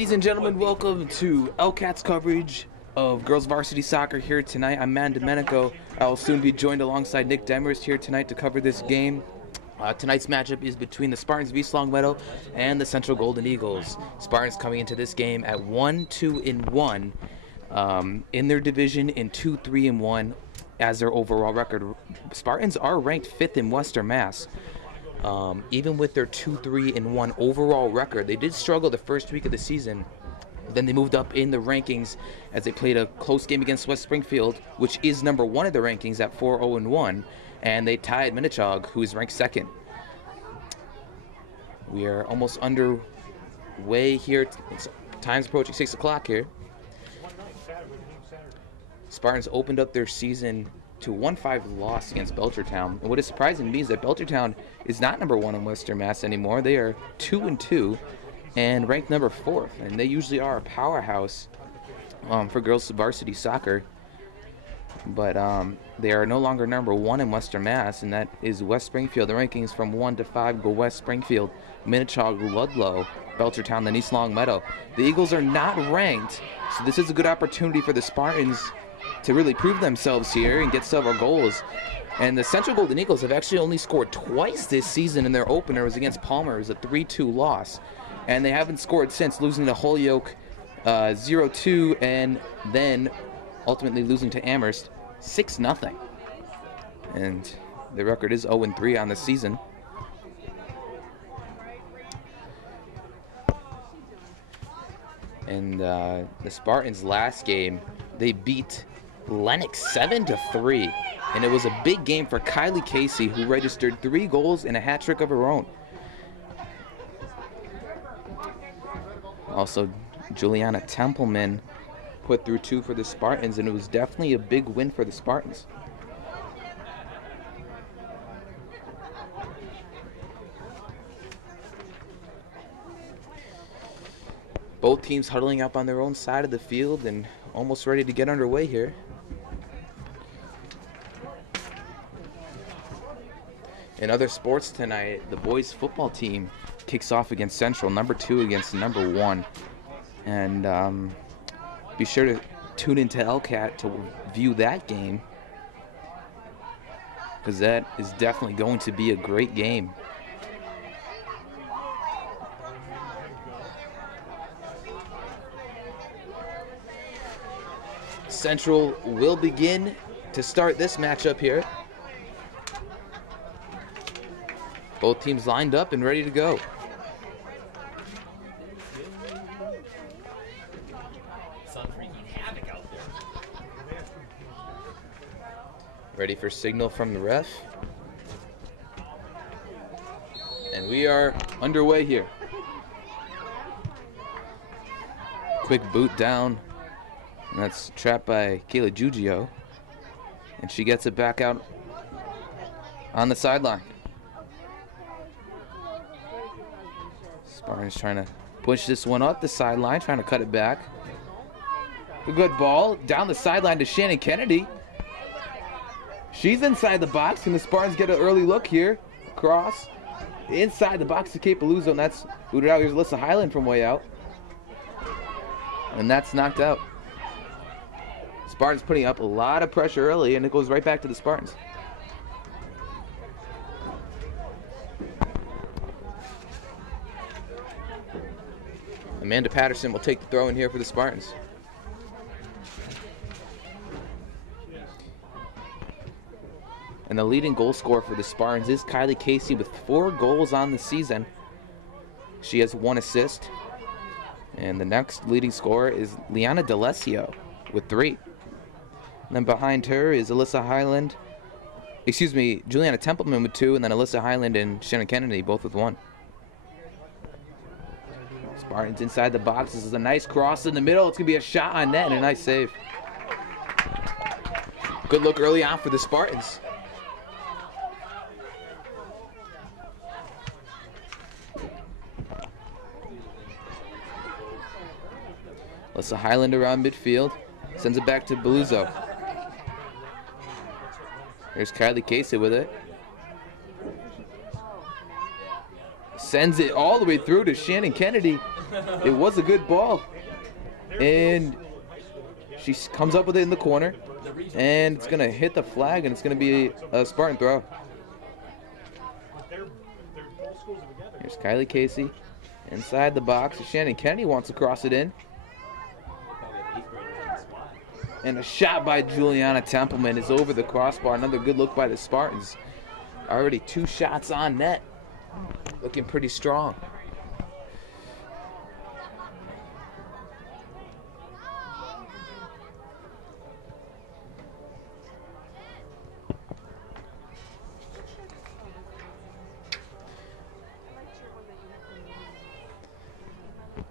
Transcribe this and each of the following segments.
Ladies and gentlemen, welcome to LONGMEADOW's coverage of girls varsity soccer here tonight. I'm Man Domenico. I will soon be joined alongside Nick Demers here tonight to cover this game. Tonight's matchup is between the Spartans of East Longmeadow and the Central Golden Eagles. Spartans coming into this game at 1-2-1 in their division, in 2-3-1 as their overall record. Spartans are ranked 5th in Western Mass. Even with their 2-3-1 overall record, they did struggle the first week of the season. Then they moved up in the rankings as they played a close game against West Springfield, which is number 1 of the rankings at 4-0-1, and they tied Minnetonka, who is ranked 2nd. We are almost underway here. Time's approaching 6 o'clock here. Spartans opened up their season to 1-5 loss against Belchertown. And what is surprising to me is that Belchertown is not number 1 in Western Mass anymore. They are 2-2 and ranked number 4th. And they usually are a powerhouse for girls varsity soccer. But they are no longer number 1 in Western Mass, and that is West Springfield. The rankings from 1 to 5 go West Springfield, Minnetonka, Ludlow, Belchertown, then East Longmeadow. The Eagles are not ranked, so this is a good opportunity for the Spartans to really prove themselves here and get several goals. And the Central Golden Eagles have actually only scored twice this season, in their opener was against Palmer. It was a 3-2 loss. And they haven't scored since, losing to Holyoke 0-2, and then ultimately losing to Amherst 6-0. And the record is 0-3 on the season. And the Spartans' last game, they beat Lennox 7-3, and it was a big game for Kylie Casey, who registered 3 goals and a hat trick of her own. Also, Juliana Templeman put through 2 for the Spartans, and it was definitely a big win for the Spartans. Both teams huddling up on their own side of the field and almost ready to get underway here. In other sports tonight, the boys football team kicks off against Central, number 2 against number 1. And be sure to tune into ELCAT to view that game, because that is definitely going to be a great game. Central will begin to start this matchup here. Both teams lined up and ready to go. Ready for signal from the ref. And we are underway here. Quick boot down. And that's trapped by Kayla Giugio. And she gets it back out on the sideline. Spartans trying to push this one up the sideline, trying to cut it back. A good ball down the sideline to Shannon Kennedy. She's inside the box, and the Spartans get an early look here. Cross inside the box to Capaluzzo, and that's booted out. Here's Alyssa Highland from way out. And that's knocked out. Spartans putting up a lot of pressure early, and it goes right back to the Spartans. Amanda Patterson will take the throw in here for the Spartans. And the leading goal scorer for the Spartans is Kylie Casey with 4 goals on the season. She has 1 assist. And the next leading scorer is Liana D'Alessio with 3. And then behind her is Juliana Templeman with 2, and then Alyssa Highland and Shannon Kennedy both with 1. Spartans inside the box. This is a nice cross in the middle. It's going to be a shot on net and a nice save. Good look early on for the Spartans. Alyssa Highland around midfield. Sends it back to Beluzzo. There's Kylie Casey with it. Sends it all the way through to Shannon Kennedy. It was a good ball. And she comes up with it in the corner. And it's going to hit the flag, and it's going to be a Spartan throw. Here's Kylie Casey inside the box. Shannon Kennedy wants to cross it in. And a shot by Juliana Templeman is over the crossbar. Another good look by the Spartans. Already 2 shots on net. Looking pretty strong.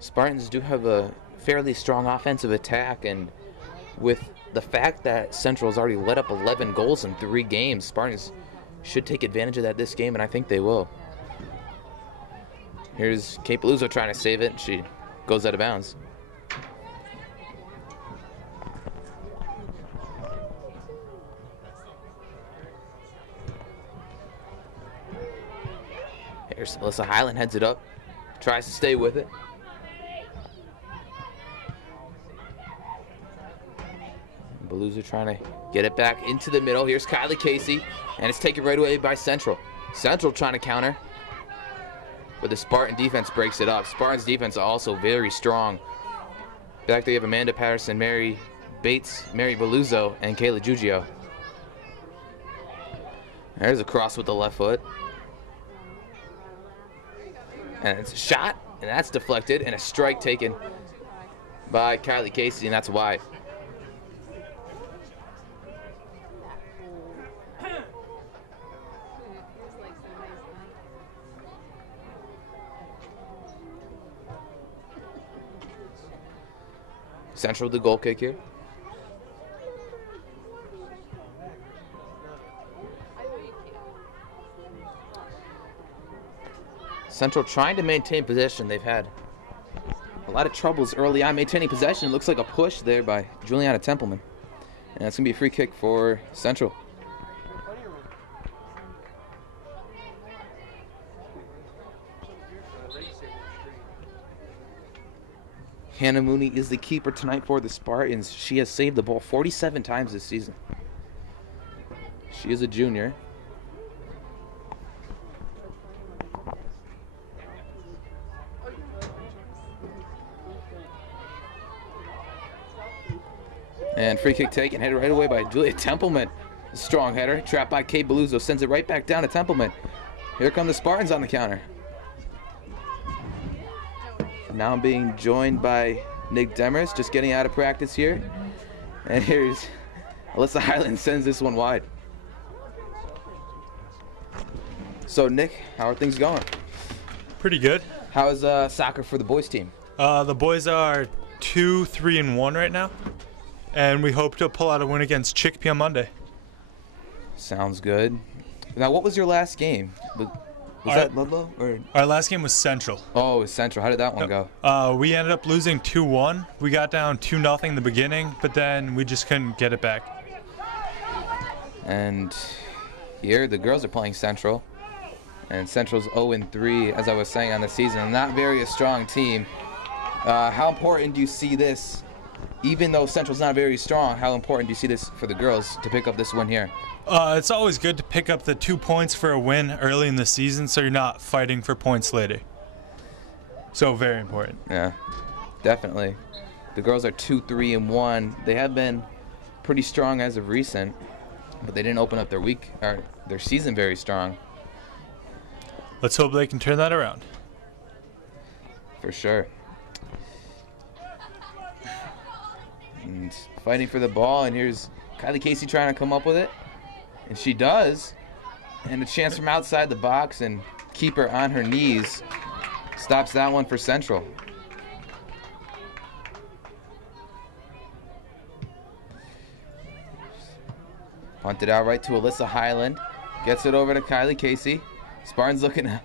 Spartans do have a fairly strong offensive attack, and with the fact that Central's already let up 11 goals in 3 games, Spartans should take advantage of that this game, and I think they will. Here's Kate Beluzzo trying to save it. She goes out of bounds. Here's Alyssa Highland, heads it up, tries to stay with it. Beluzzo trying to get it back into the middle. Here's Kylie Casey, and it's taken right away by Central. Central trying to counter, but the Spartan defense breaks it up. Spartan's defense are also very strong. Back there you have Amanda Patterson, Mary Bates, Mary Beluzzo, and Kayla Giugio. There's a cross with the left foot. And it's a shot, and that's deflected, and a strike taken by Kylie Casey, and that's wide. Central the goal kick here. Central trying to maintain possession. They've had a lot of troubles early on maintaining possession. It looks like a push there by Juliana Templeman. And that's going to be a free kick for Central. Hannah Mooney is the keeper tonight for the Spartans. She has saved the ball 47 times this season. She is a junior. And free kick taken, headed right away by Julia Templeman. Strong header, trapped by Kate Beluzzo, sends it right back down to Templeman. Here come the Spartans on the counter. Now I'm being joined by Nick Demers, just getting out of practice here. And here's Alyssa Highland, sends this one wide. So Nick, how are things going? Pretty good. How is soccer for the boys team? The boys are 2-3-1 right now, and we hope to pull out a win against Chickpea on Monday. Sounds good. Now, what was your last game? Was that Ludlow? Or? Our last game was Central. Oh, it was Central. How did that one go? We ended up losing 2-1. We got down 2-0 in the beginning, but then we just couldn't get it back. And here, the girls are playing Central. And Central's 0-3, as I was saying, on the season. Not very a strong team. How important do you see this? Even though Central's not very strong, how important do you see this for the girls to pick up this win here? It's always good to pick up the 2 points for a win early in the season so you're not fighting for points later. So very important. Yeah, definitely. The girls are 2-3-1. They have been pretty strong as of recent, but they didn't open up their season very strong. Let's hope they can turn that around. For sure. And fighting for the ball, and here's Kylie Casey trying to come up with it. And she does. And a chance from outside the box, and keeper on her knees stops that one for Central. Punted out right to Alyssa Highland. Gets it over to Kylie Casey. Spartan's looking to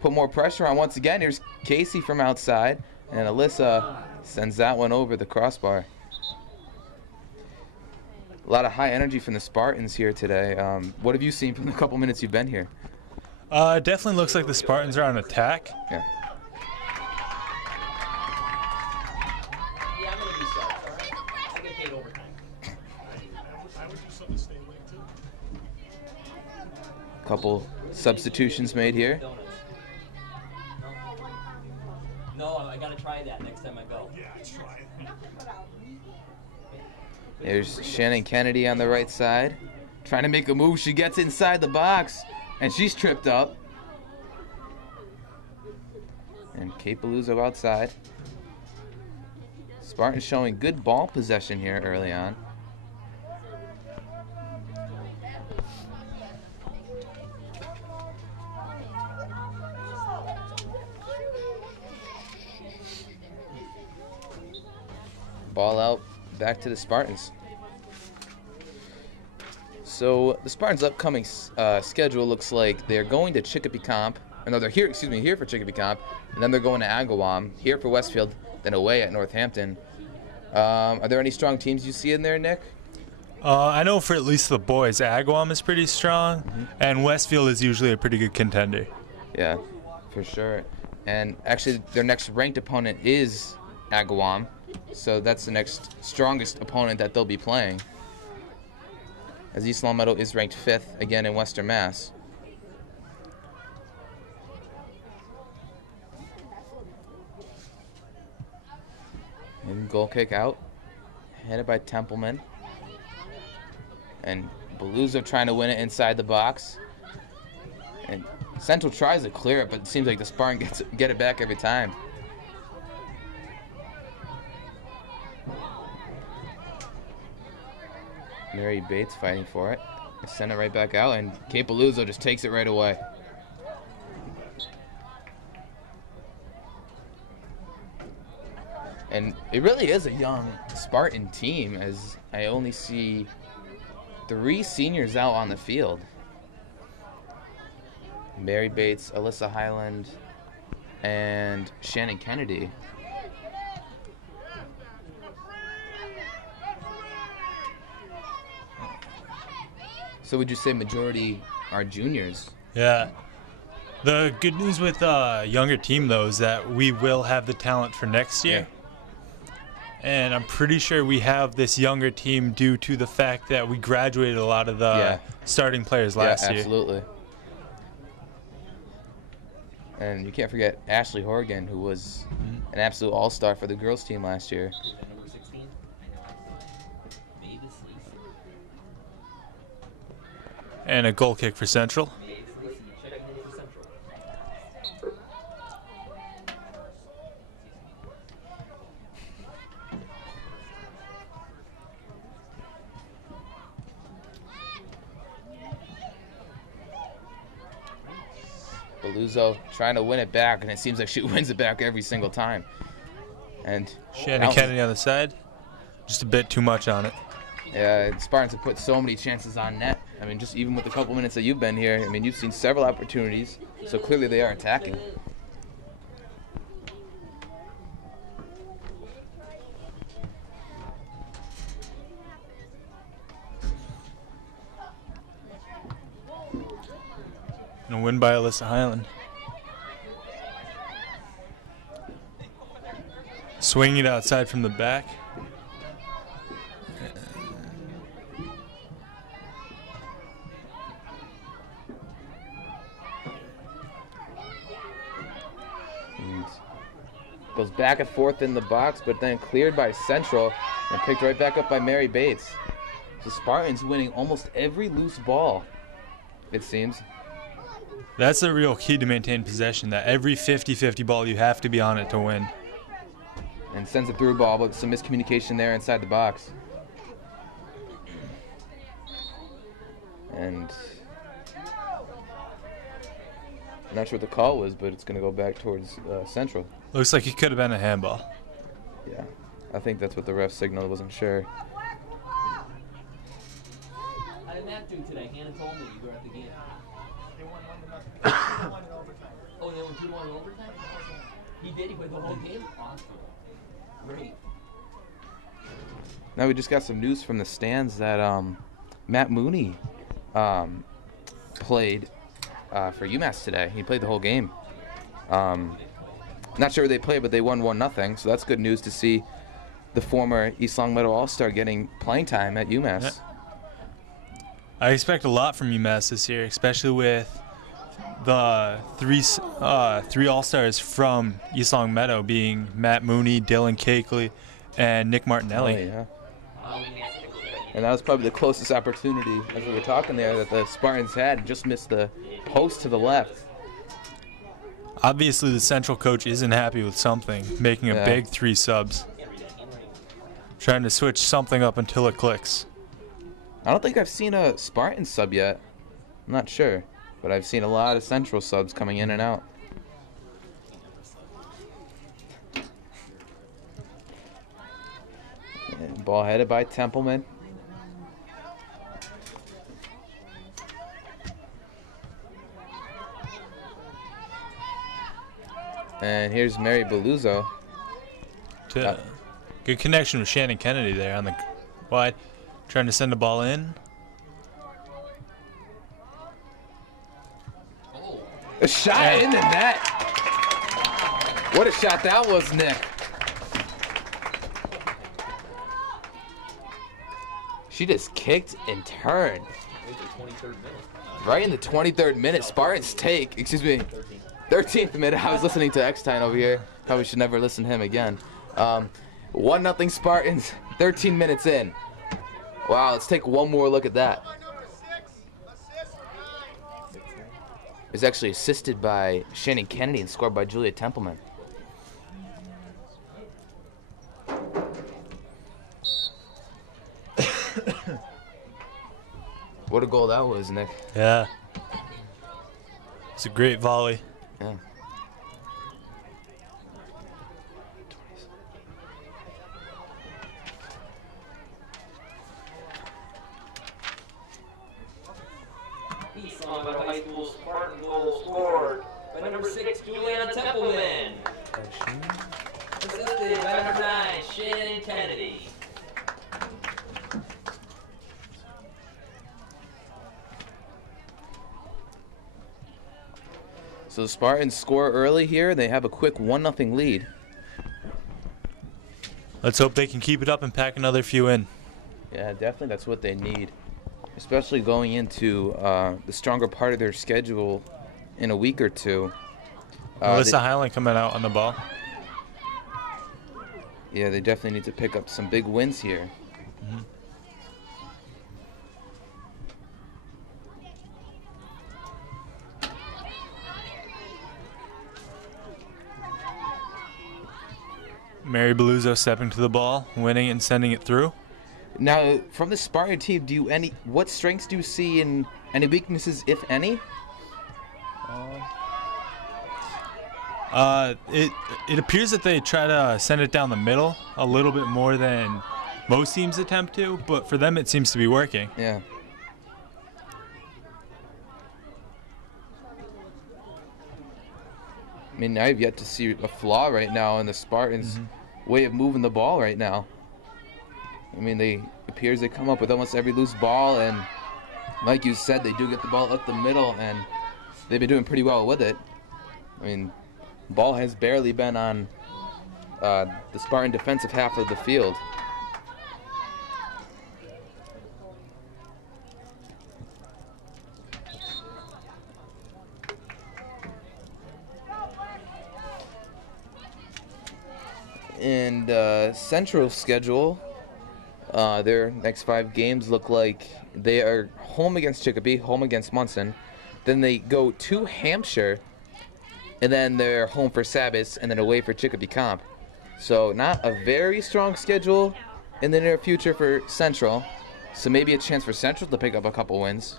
put more pressure on once again. Here's Casey from outside. And Alyssa sends that one over the crossbar. A lot of high energy from the Spartans here today. What have you seen from the couple minutes you've been here? It definitely looks like the Spartans are on attack. Yeah. Couple substitutions made here. No, I gotta try that next time I go. There's Shannon Kennedy on the right side. Trying to make a move. She gets inside the box. And she's tripped up. And Kate Beluzzo outside. Spartan showing good ball possession here early on. Ball out, back to the Spartans. So the Spartans' upcoming schedule looks like they're going to Chicopee Comp. No, they're here. Excuse me, here for Chicopee Comp, and then they're going to Agawam, here for Westfield, then away at Northampton. Are there any strong teams you see in there, Nick? I know for at least the boys, Agawam is pretty strong, and Westfield is usually a pretty good contender. Yeah, for sure. And actually, their next ranked opponent is Agawam, so that's the next strongest opponent that they'll be playing. As East Longmeadow is ranked 5th, again in Western Mass. And goal kick out, headed by Templeman. And Beluzzo trying to win it inside the box. And Central tries to clear it, but it seems like the Spartan get it back every time. Mary Bates fighting for it. They send it right back out, and Kate Beluzzo just takes it right away. And it really is a young Spartan team, as I only see 3 seniors out on the field. Mary Bates, Alyssa Highland, and Shannon Kennedy. So would you say majority are juniors? Yeah. The good news with a younger team, though, is that we will have the talent for next year. And I'm pretty sure we have this younger team due to the fact that we graduated a lot of the starting players last year. Absolutely. And you can't forget Ashley Horgan, who was an absolute all-star for the girls' team last year. Number 16. Mavis Lacey. And a goal kick for Central. Mavis Lacey. Check out for Central. Beluzzo trying to win it back, and it seems like she wins it back every single time. And Shannon Kennedy on the side. Just a bit too much on it. Yeah, Spartans have put so many chances on net. I mean, just even with the couple minutes that you've been here, I mean, you've seen several opportunities, so clearly they are attacking. And a win by Alyssa Highland. Swinging it outside from the back. And goes back and forth in the box, but then cleared by Central and picked right back up by Mary Bates. The Spartans winning almost every loose ball, it seems. That's the real key to maintain possession, that every 50-50 ball you have to be on it to win. And sends a through ball, but some miscommunication there inside the box. And I'm not sure what the call was, but it's going to go back towards Central. Looks like it could have been a handball. Yeah, I think that's what the ref signaled. Wasn't sure. How did Matt do today? Hannah told me you were at the game. They won 1-0. In overtime. Oh, they went 2-1 in overtime? He did? He played the whole game? Awesome. Great. Now we just got some news from the stands that Matt Mooney played for UMass today. He played the whole game. Not sure where they played, but they won 1-0. So that's good news to see the former East Longmeadow All-Star getting playing time at UMass. I expect a lot from UMass this year, especially with the three All-Stars from East Longmeadow being Matt Mooney, Dylan Cakeley, and Nick Martinelli. Oh, yeah. And that was probably the closest opportunity, as we were talking there, that the Spartans had. Just missed the post to the left. Obviously, the Central coach isn't happy with something, making a big 3 subs. Trying to switch something up until it clicks. I don't think I've seen a Spartan sub yet. I'm not sure. But I've seen a lot of Central subs coming in and out. And ball headed by Templeman. And here's Mary Beluzzo. Good connection with Shannon Kennedy there on the wide. Trying to send the ball in. A shot in the net. What a shot that was, Nick. She just kicked and turned. Right in the 23rd minute. Spartans take, excuse me, 13th minute. I was listening to Eckstein over here. Probably should never listen to him again. 1-0 Spartans, 13 minutes in. Wow, let's take one more look at that. It was actually assisted by Shannon Kennedy and scored by Julia Templeman. What a goal that was, Nick. Yeah. It's a great volley. Yeah. East Longmeadow High School Spartan goal scored by number 6, Juliana Templeman. Assisted by number 9, Shannon Kennedy. So the Spartans score early here. They have a quick 1-0 lead. Let's hope they can keep it up and pack another few in. Yeah, definitely that's what they need. Especially going into the stronger part of their schedule in a week or two. Melissa Highland coming out on the ball. Yeah, they definitely need to pick up some big wins here. Mm-hmm. Mary Beluzzo stepping to the ball, winning and sending it through. Now, from the Spartan team, what strengths do you see and any weaknesses, if any? It appears that they try to send it down the middle a little bit more than most teams attempt to, but for them it seems to be working. Yeah. I mean, I've yet to see a flaw right now in the Spartans' way of moving the ball right now. I mean, it appears they come up with almost every loose ball, and like you said, they do get the ball up the middle, and they've been doing pretty well with it. I mean, ball has barely been on the Spartan defensive half of the field. And Central schedule, their next 5 games look like they are home against Chicopee, home against Munson. Then they go to Hampshire, and then they're home for Sabbath, and then away for Chicopee Comp. So not a very strong schedule in the near future for Central. So maybe a chance for Central to pick up a couple wins.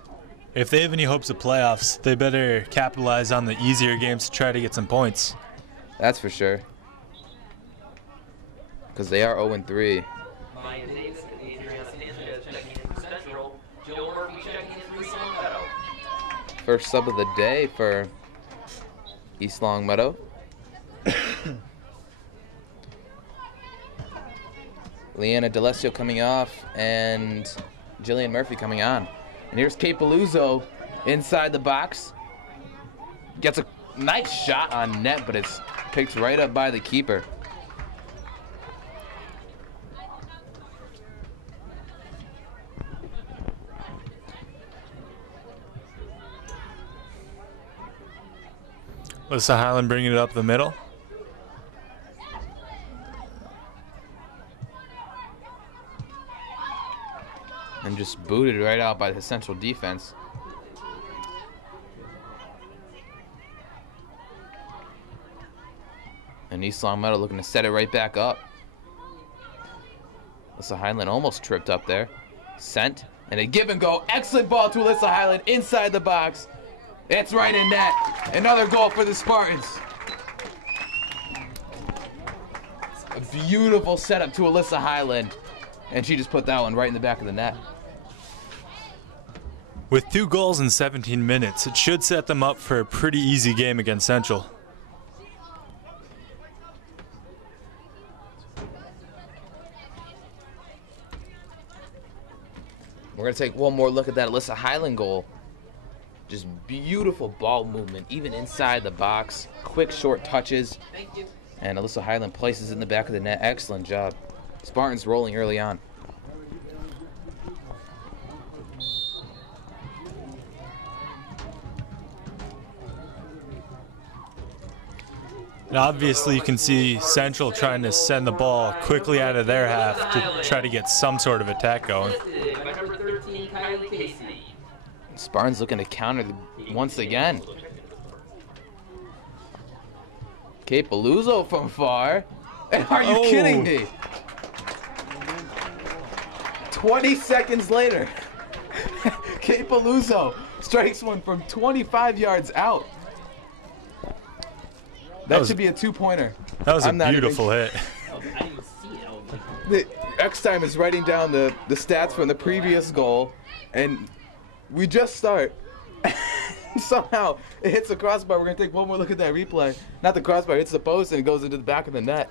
If they have any hopes of playoffs, they better capitalize on the easier games to try to get some points. That's for sure. Because they are 0-3. Maya Davis and Adriana Sanchez checking in for Central. Jill Murphy checking in for East Longmeadow. First sub of the day for East Longmeadow. Leanna D'Alessio coming off and Jillian Murphy coming on. And here's Kate Beluzzo inside the box. Gets a nice shot on net, but it's picked right up by the keeper. Alyssa Highland bringing it up the middle. And just booted right out by the Central defense. And East Longmeadow looking to set it right back up. Alyssa Highland almost tripped up there. Sent. And a give and go. Excellent ball to Alyssa Highland inside the box. It's right in net. Another goal for the Spartans. A beautiful setup to Alyssa Highland. And she just put that one right in the back of the net. With 2 goals in 17 minutes, it should set them up for a pretty easy game against Central. We're going to take one more look at that Alyssa Highland goal. Just beautiful ball movement, even inside the box. Quick, short touches. And Alyssa Highland places it in the back of the net. Excellent job. Spartans rolling early on. And obviously you can see Central trying to send the ball quickly out of their half to try to get some sort of attack going. Spartans looking to counter once again. Kate Beluzzo from far. Are you kidding me? 20 seconds later, Kate Beluzzo strikes one from 25 yards out. That should be a 2-pointer. That was a beautiful hit. I didn't even see it. The X-Time is writing down the stats from the previous goal, and we just start. Somehow it hits the crossbar. We're going to take one more look at that replay. Not the crossbar, it hits the post and it goes into the back of the net.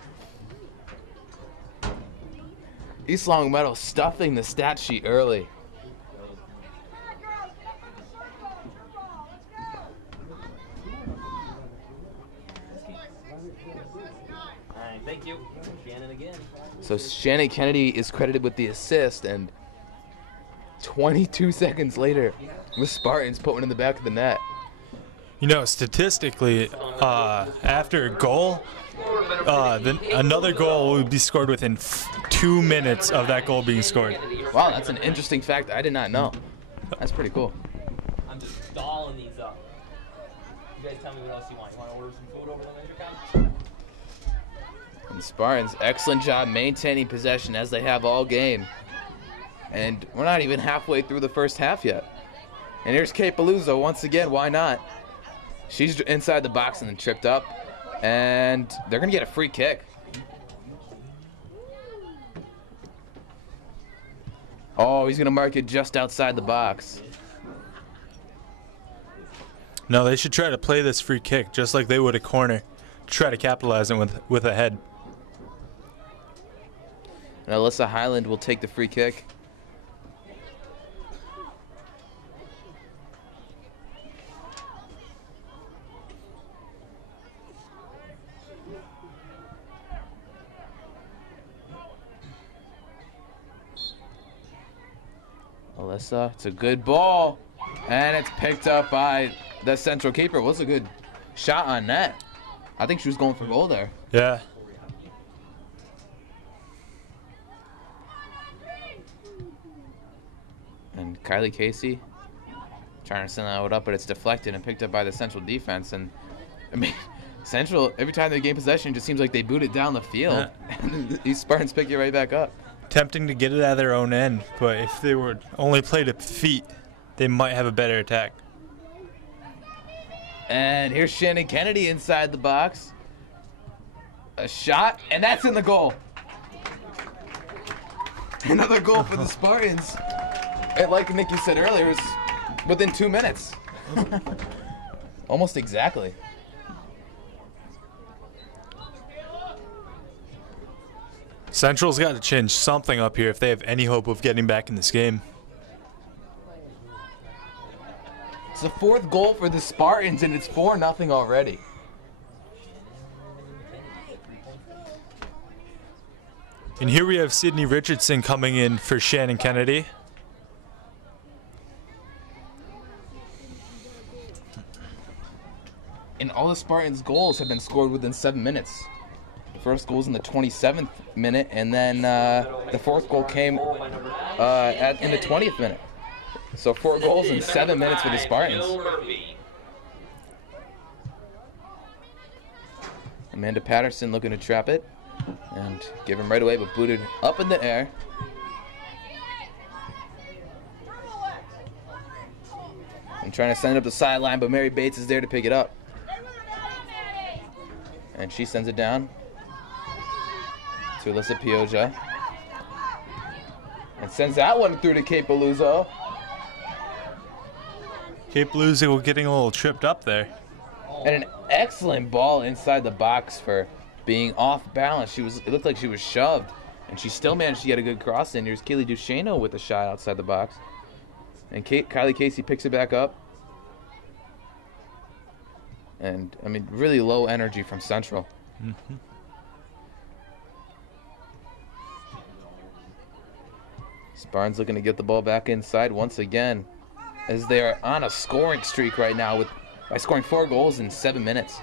East Longmeadow stuffing the stat sheet early. Thank you. Shannon again. So Shannon Kennedy is credited with the assist, and 22 seconds later, the Spartans put one in the back of the net. You know, statistically, after a goal, another goal would be scored within 2 minutes of that goal being scored. Wow, that's an interesting fact I did not know. That's pretty cool. I'm just dolling these up. You guys tell me what else you want. You want to order some food over the intercom? And the Spartans, excellent job maintaining possession as they have all game. And we're not even halfway through the first half yet. And here's Kate Beluzzo once again. Why not? She's inside the box and then tripped up. And they're going to get a free kick. Oh, he's going to mark it just outside the box. No, they should try to play this free kick just like they would a corner. Try to capitalize it with a head. And Alyssa Highland will take the free kick. Alyssa, it's a good ball. And it's picked up by the Central keeper. It was a good shot on net. I think she was going for goal there. Yeah. And Kylie Casey trying to send that one up, but it's deflected and picked up by the Central defense. And I mean, Central, every time they gain possession, it just seems like they boot it down the field. And these Spartans pick it right back up. Tempting to get it out of their own end, but if they were only played at feet, they might have a better attack. And here's Shannon Kennedy inside the box. A shot, and that's in the goal. Another goal for the Spartans. And like Nikki said earlier, it was within 2 minutes. Almost exactly. Central's got to change something up here if they have any hope of getting back in this game. It's the 4th goal for the Spartans, and it's 4-0 already. And here we have Sydney Richardson coming in for Shannon Kennedy. And all the Spartans' goals have been scored within 7 minutes. The first goal was in the 27th minute, and then the fourth goal came in the 20th minute. So 4 goals in 7 minutes for the Spartans. Amanda Patterson looking to trap it and give him right away, but booted up in the air. I'm trying to send it up the sideline, but Mary Bates is there to pick it up. And she sends it down to Alyssa Pioja. And sends that one through to Kate Beluso. Kate Beluso getting a little tripped up there. And an excellent ball inside the box for being off balance. It looked like she was shoved, and she still managed to get a good cross in. Here's Kaylee Duchesneau with a shot outside the box. And Kylie Casey picks it back up. And, I mean, really low energy from Central. Mm-hmm. Spartan's looking to get the ball back inside once again, as they are on a scoring streak right now by scoring 4 goals in 7 minutes.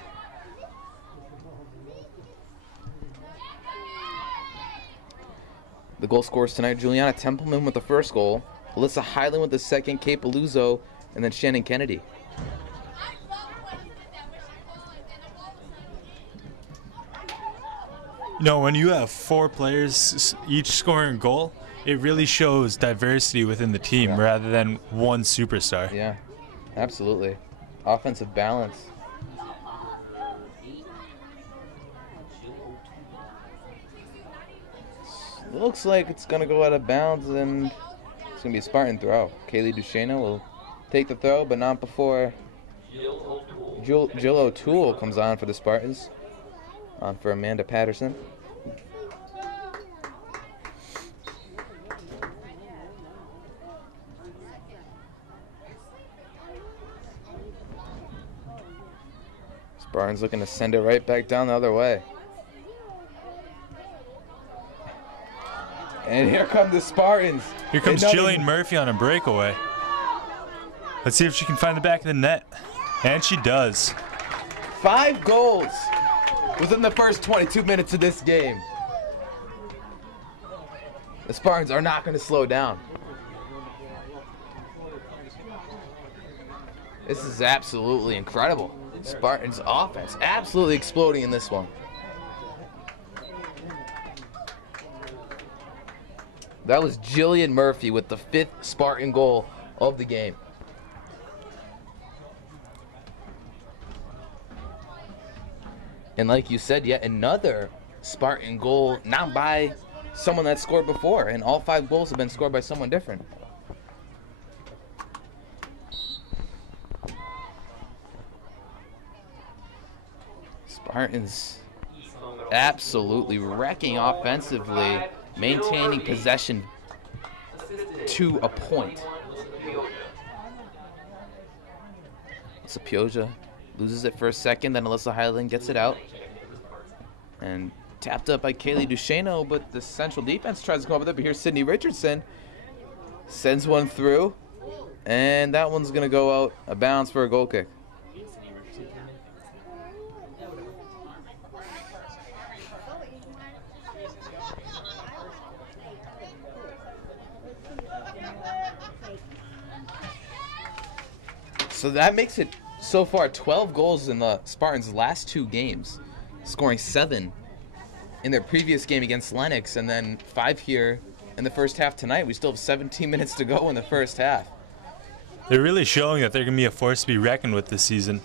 The goal scorers tonight: Juliana Templeman with the first goal, Alyssa Hyland with the second, Kate Beluso, and then Shannon Kennedy. You know, when you have 4 players each scoring a goal, it really shows diversity within the team rather than one superstar. Yeah, absolutely. Offensive balance. Looks like it's going to go out of bounds, and it's going to be a Spartan throw. Kaylee Duchesneau will take the throw, but not before Jill O'Toole comes on for the Spartans. On for Amanda Patterson. Spartans looking to send it right back down the other way. And here come the Spartans. Here comes Jillian Murphy on a breakaway. Let's see if she can find the back of the net. And she does. 5 goals within the first 22 minutes of this game. The Spartans are not going to slow down. This is absolutely incredible. Spartans offense absolutely exploding in this one. That was Jillian Murphy with the 5th Spartan goal of the game. And like you said, yet another Spartan goal, not by someone that scored before, and all 5 goals have been scored by someone different. Spartans absolutely wrecking offensively, maintaining possession to a point. Alyssa Pioja loses it for a second, then Alyssa Hyland gets it out. And tapped up by Kaylee Duchesneau, but the Central defense tries to come up with it, but here's Sydney Richardson. Sends one through, and that one's going to go out of bounds for a goal kick. So that makes it, so far, 12 goals in the Spartans' last 2 games, scoring 7 in their previous game against Lennox, and then 5 here in the first half tonight. We still have 17 minutes to go in the first half. They're really showing that they're going to be a force to be reckoned with this season.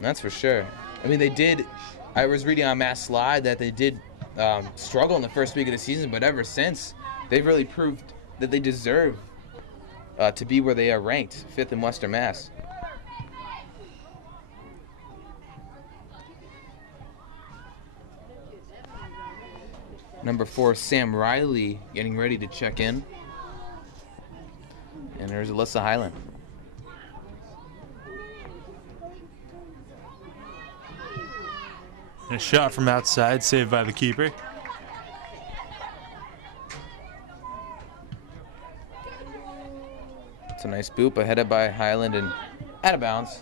That's for sure. I mean, they did, I was reading on Mass Slide that they did struggle in the first week of the season, but ever since, they've really proved that they deserve to be where they are ranked, 5th in Western Mass. Number 4, Sam Riley, getting ready to check in. And there's Alyssa Hyland. And a shot from outside, saved by the keeper. It's a nice boop, headed by Hyland and out of bounds.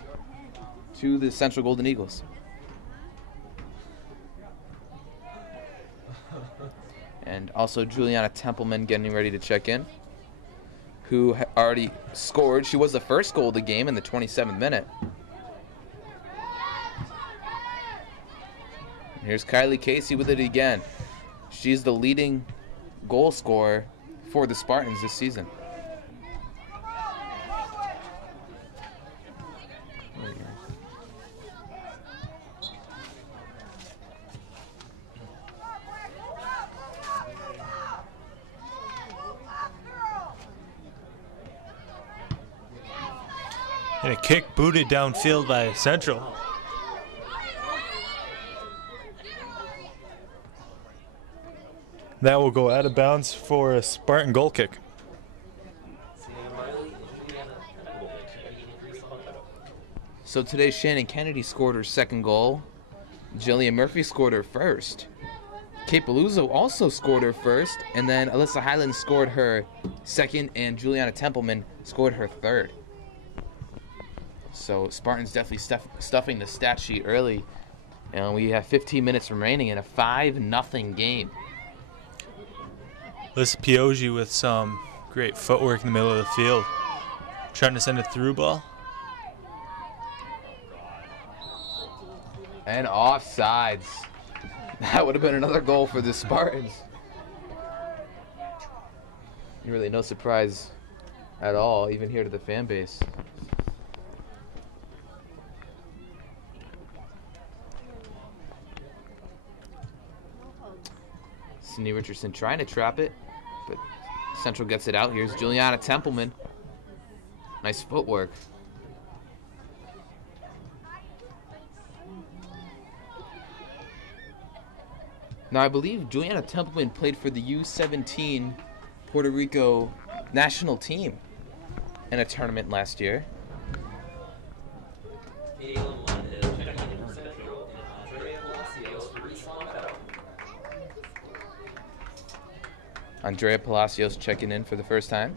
to the Central Golden Eagles. And also Juliana Templeman getting ready to check in, who already scored. She was the first goal of the game in the 27th minute. And here's Kylie Casey with it again. She's the leading goal scorer for the Spartans this season. And a kick booted downfield by Central. That will go out of bounds for a Spartan goal kick. So today Shannon Kennedy scored her second goal. Jillian Murphy scored her first. Kate Paluzzo also scored her first. And then Alyssa Highland scored her second. And Juliana Templeman scored her third. So Spartans definitely stuffing the stat sheet early. And we have 15 minutes remaining in a 5-0 game. Alyssa Pioggi with some great footwork in the middle of the field. Trying to send a through ball. And offsides. That would have been another goal for the Spartans. Really no surprise at all, even here to the fan base. Sydney Richardson trying to trap it, but Central gets it out. Here's Juliana Templeman. Nice footwork. Now, I believe Juliana Templeman played for the U17 Puerto Rico national team in a tournament last year. Andrea Palacios checking in for the first time.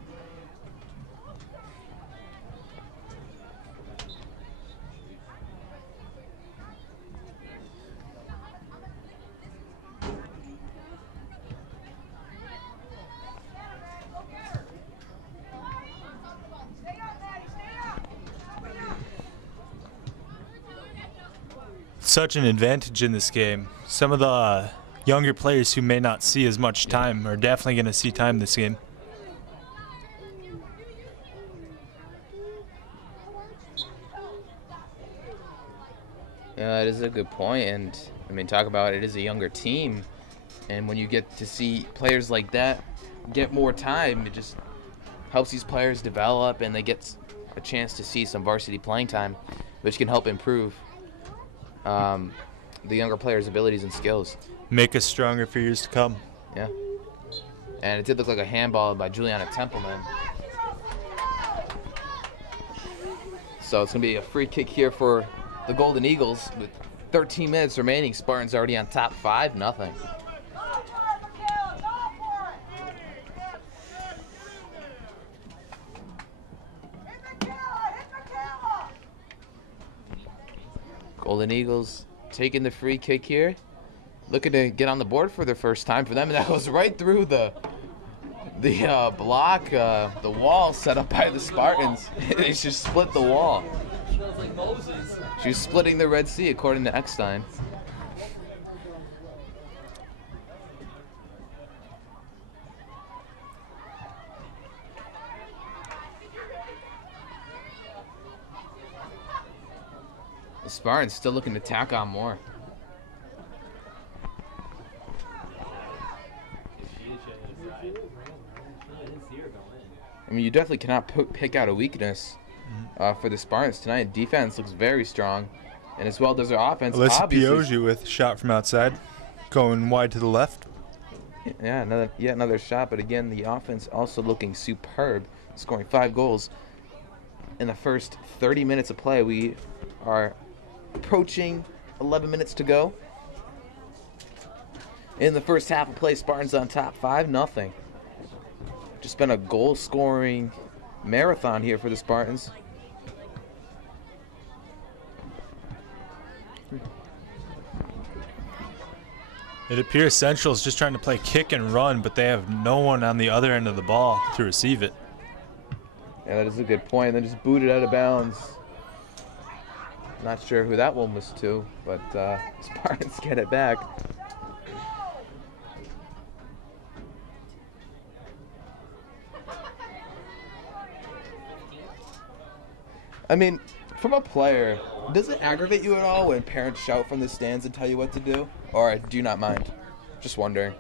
Such an advantage in this game. Some of the younger players who may not see as much time are definitely going to see time this game. Yeah, that is a good point, and I mean, talk about it is a younger team, and when you get to see players like that get more time, it just helps these players develop, and they get a chance to see some varsity playing time, which can help improve the younger players' abilities and skills. Make us stronger for years to come. Yeah. And it did look like a handball by Juliana Templeman. So it's going to be a free kick here for the Golden Eagles with 13 minutes remaining. Spartans already on top 5-0. Golden Eagles taking the free kick here. Looking to get on the board for the first time for them. And that goes right through the block, the wall set up by the Spartans. They just split the wall. Smells like Moses. She's splitting the Red Sea, according to Eckstein. The Spartans still looking to tack on more. I mean, you definitely cannot pick out a weakness for the Spartans tonight. Defense looks very strong, and as well does their offense. Alyssa Pioggi with shot from outside, going wide to the left. Yeah, yet another shot, but again, the offense also looking superb, scoring 5 goals in the first 30 minutes of play. We are approaching 11 minutes to go. In the first half of play, Spartans on top 5-0. Just been a goal-scoring marathon here for the Spartans. It appears Central's just trying to play kick and run, but they have no one on the other end of the ball to receive it. Yeah, that is a good point. Then just booted out of bounds. Not sure who that one was to, but Spartans get it back. I mean, from a player, does it aggravate you at all when parents shout from the stands and tell you what to do? Or do you not mind? Just wondering.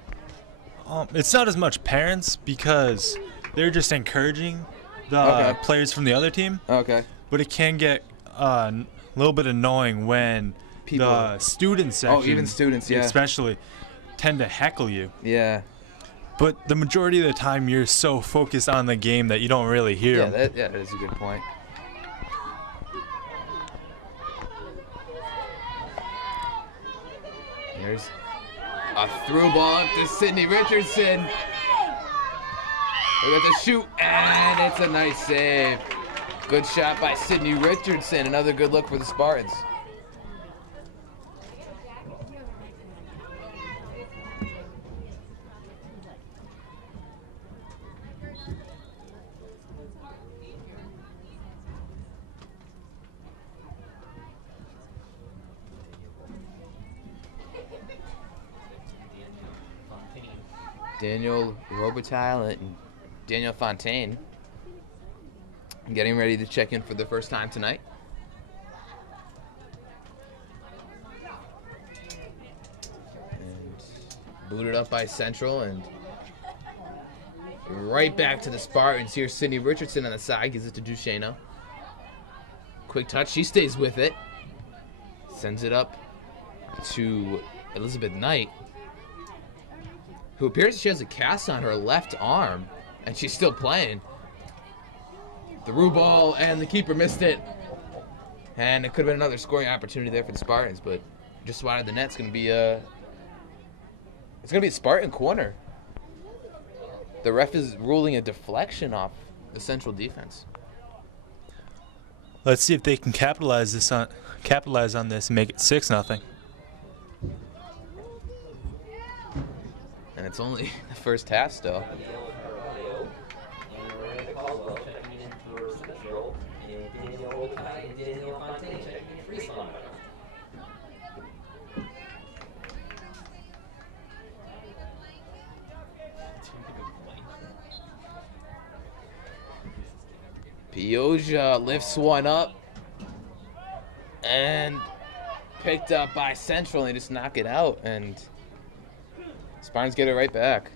It's not as much parents because they're just encouraging the players from the other team. Okay. But it can get a little bit annoying when the student section, even students, yeah, especially, tend to heckle you. Yeah. But the majority of the time, you're so focused on the game that you don't really hear them. That is a good point. There's a through ball up to Sidney Richardson. We got the shoot, and it's a nice save. Good shot by Sidney Richardson. Another good look for the Spartans. Daniel Robitaille and Daniel Fontaine getting ready to check in for the first time tonight. And booted up by Central and right back to the Spartans. Here's Sidney Richardson on the side, gives it to Duchesneau. Quick touch, she stays with it. Sends it up to Elizabeth Knight, who appears she has a cast on her left arm, and she's still playing. Through ball, and the keeper missed it. And it could have been another scoring opportunity there for the Spartans, but just wide of the net. It's gonna be a Spartan corner. The ref is ruling a deflection off the Central defense. Let's see if they can capitalize on this and make it 6-0. And it's only the first half still. Pioja lifts one up and picked up by Central, and they just knock it out, and Spartans get it right back.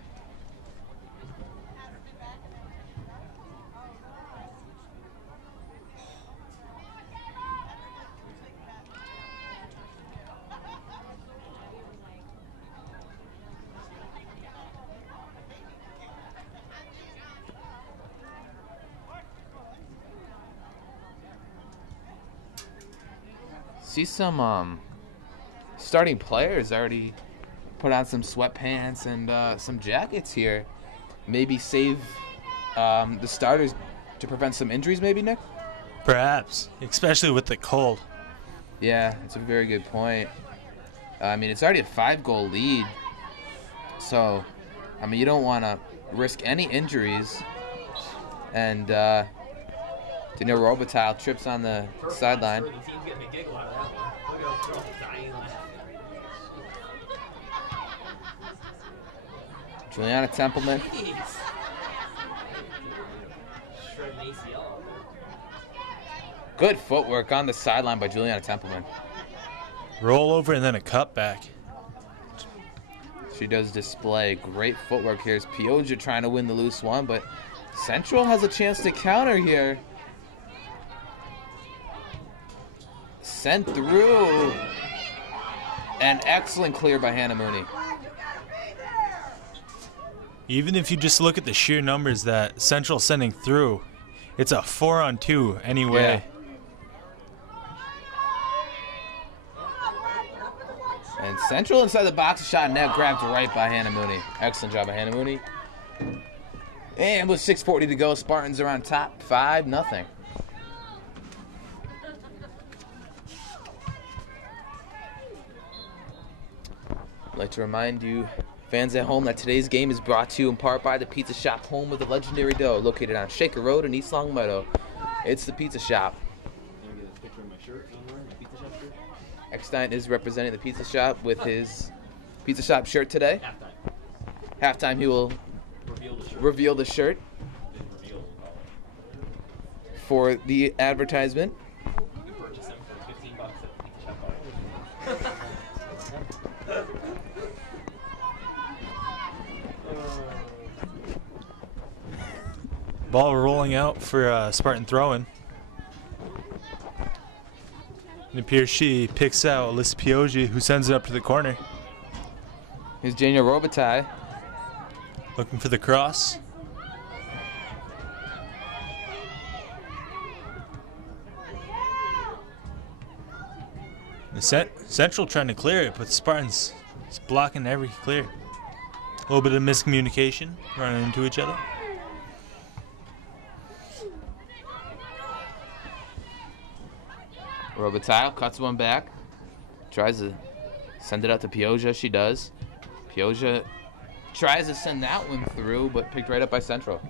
See some starting players already put on some sweatpants and some jackets here. Maybe save the starters to prevent some injuries, maybe, Nick? Perhaps, especially with the cold. Yeah, that's a very good point. I mean, it's already a 5-goal lead. So, I mean, you don't want to risk any injuries. And Daniel Robitaille trips on the sideline. Juliana Templeman. Good footwork on the sideline by Juliana Templeman. Roll over and then a cutback. She does display great footwork. Here's Pioja trying to win the loose one, but Central has a chance to counter here. Sent through. An excellent clear by Hannah Mooney. Even if you just look at the sheer numbers that Central sending through, it's a 4-on-2 anyway. Yeah. And Central inside the box, shot net grabbed right by Hannah Mooney. Excellent job by Hannah Mooney. And with 6:40 to go, Spartans are on top, 5-0. I'd like to remind you, fans at home, that today's game is brought to you in part by the Pizza Shop, home of the legendary dough, located on Shaker Road in East Longmeadow. It's the Pizza Shop. Eckstein is representing the Pizza Shop with his Pizza Shop shirt today. Halftime, he will reveal the shirt for the advertisement. You can purchase them for $15 at the Pizza Shop. Ball rolling out for Spartan throwing. It appears she picks out Alyssa Pioji, who sends it up to the corner. Here's Daniel Robitaille. Looking for the cross. The Central trying to clear it, but Spartans is blocking every clear. A little bit of miscommunication, running into each other. Robitaille cuts one back. Tries to send it out to Pioja. She does. Pioja tries to send that one through, but picked right up by Central.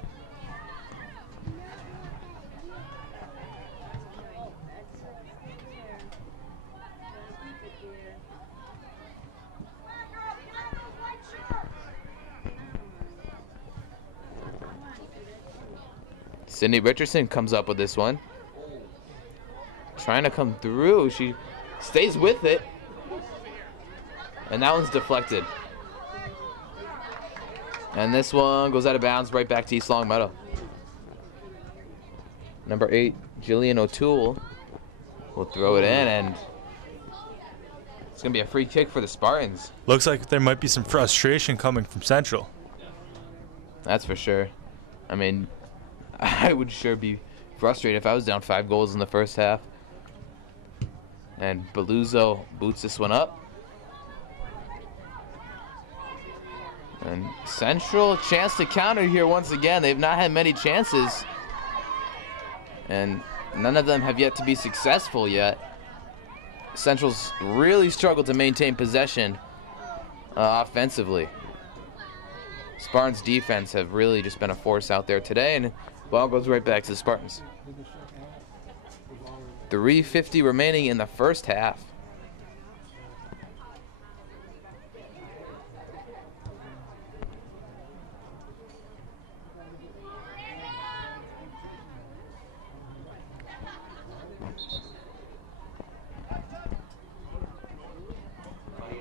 Sydney Richardson comes up with this one. Trying to come through. She stays with it. And that one's deflected. And this one goes out of bounds right back to East Longmeadow. Number 8, Jillian O'Toole will throw it in, and it's going to be a free kick for the Spartans. Looks like there might be some frustration coming from Central. That's for sure. I mean, I would sure be frustrated if I was down 5 goals in the first half. And Beluzzo boots this one up. And Central, chance to counter here once again. They've not had many chances. And none of them have yet to be successful yet. Central's really struggled to maintain possession offensively. Spartans' defense have really just been a force out there today. And the ball goes right back to the Spartans. 3:50 remaining in the first half.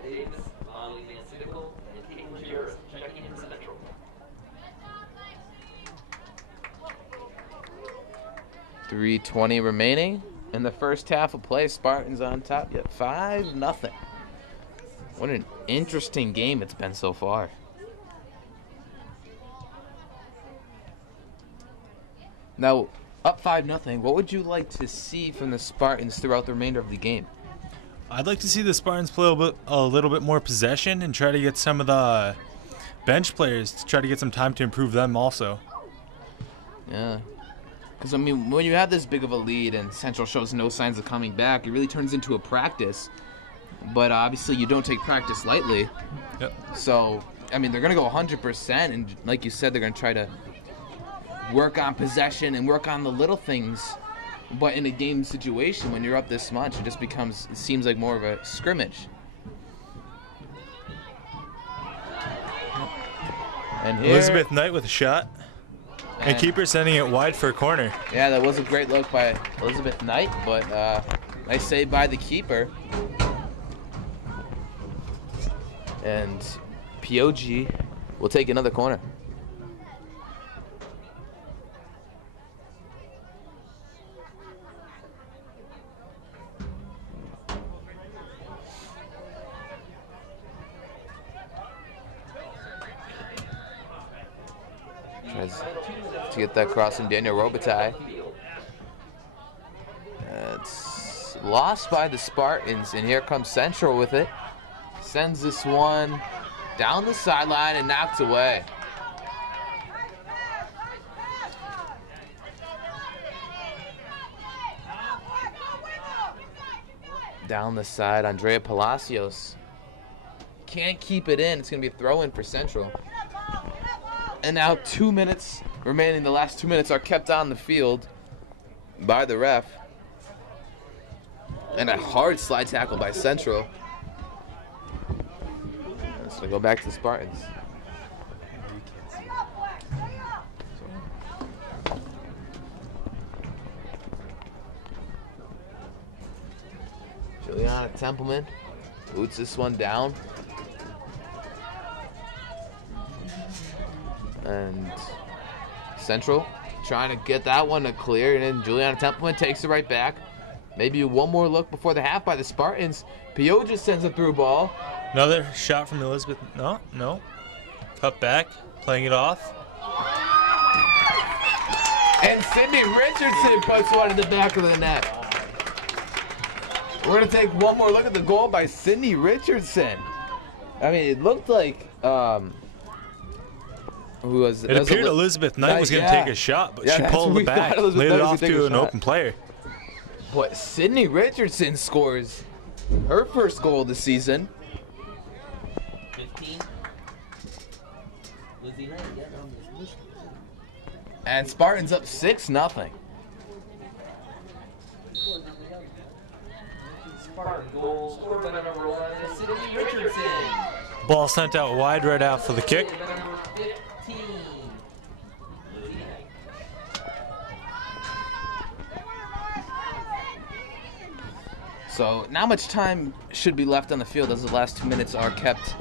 Davis, Molly Mancidical, and Caitlin Jarrett checking in Central. .320 remaining in the first half of play. Spartans on top yet 5-0. What an interesting game it's been so far. Now, up 5-0, what would you like to see from the Spartans throughout the remainder of the game? I'd like to see the Spartans play a little bit more possession and try to get some of the bench players to try to get some time to improve them also. Yeah. Because, I mean, when you have this big of a lead and Central shows no signs of coming back, it really turns into a practice. But obviously you don't take practice lightly. Yep. So, I mean, they're going to go 100%. And like you said, they're going to try to work on possession and work on the little things. But in a game situation, when you're up this much, it just becomes, it seems like more of a scrimmage. And here, Elizabeth Knight with a shot. And keeper sending it wide for a corner. Yeah, that was a great look by Elizabeth Knight, but nice save by the keeper. And Pioji will take another corner. Tries to get that cross from Daniel Robitaille. It's lost by the Spartans, and here comes Central with it. Sends this one down the sideline and knocked away. Down the side, Andrea Palacios can't keep it in. It's going to be a throw-in for Central. And now 2 minutes remaining. The last 2 minutes are kept on the field by the ref. And a hard slide tackle by Central. So go back to the Spartans. Juliana Templeman boots this one down. And Central trying to get that one to clear. And then Juliana Templeman takes it right back. Maybe one more look before the half by the Spartans. Pio just sends a through ball. Another shot from Elizabeth. No. Cut back, playing it off. And Sydney Richardson puts one in the back of the net. We're going to take one more look at the goal by Sydney Richardson. I mean, it looked like... who was it? Appeared Elizabeth Knight was going to take a shot, but she pulled it back, laid it off to an open player. But Sydney Richardson scores her first goal of the season. 15. Lizzie Knight, And Spartans up 6-0. Spartan goal scored by number 1, Sydney Richardson. Ball sent out wide right out for the kick. By number 15. So not much time should be left on the field as the last 2 minutes are kept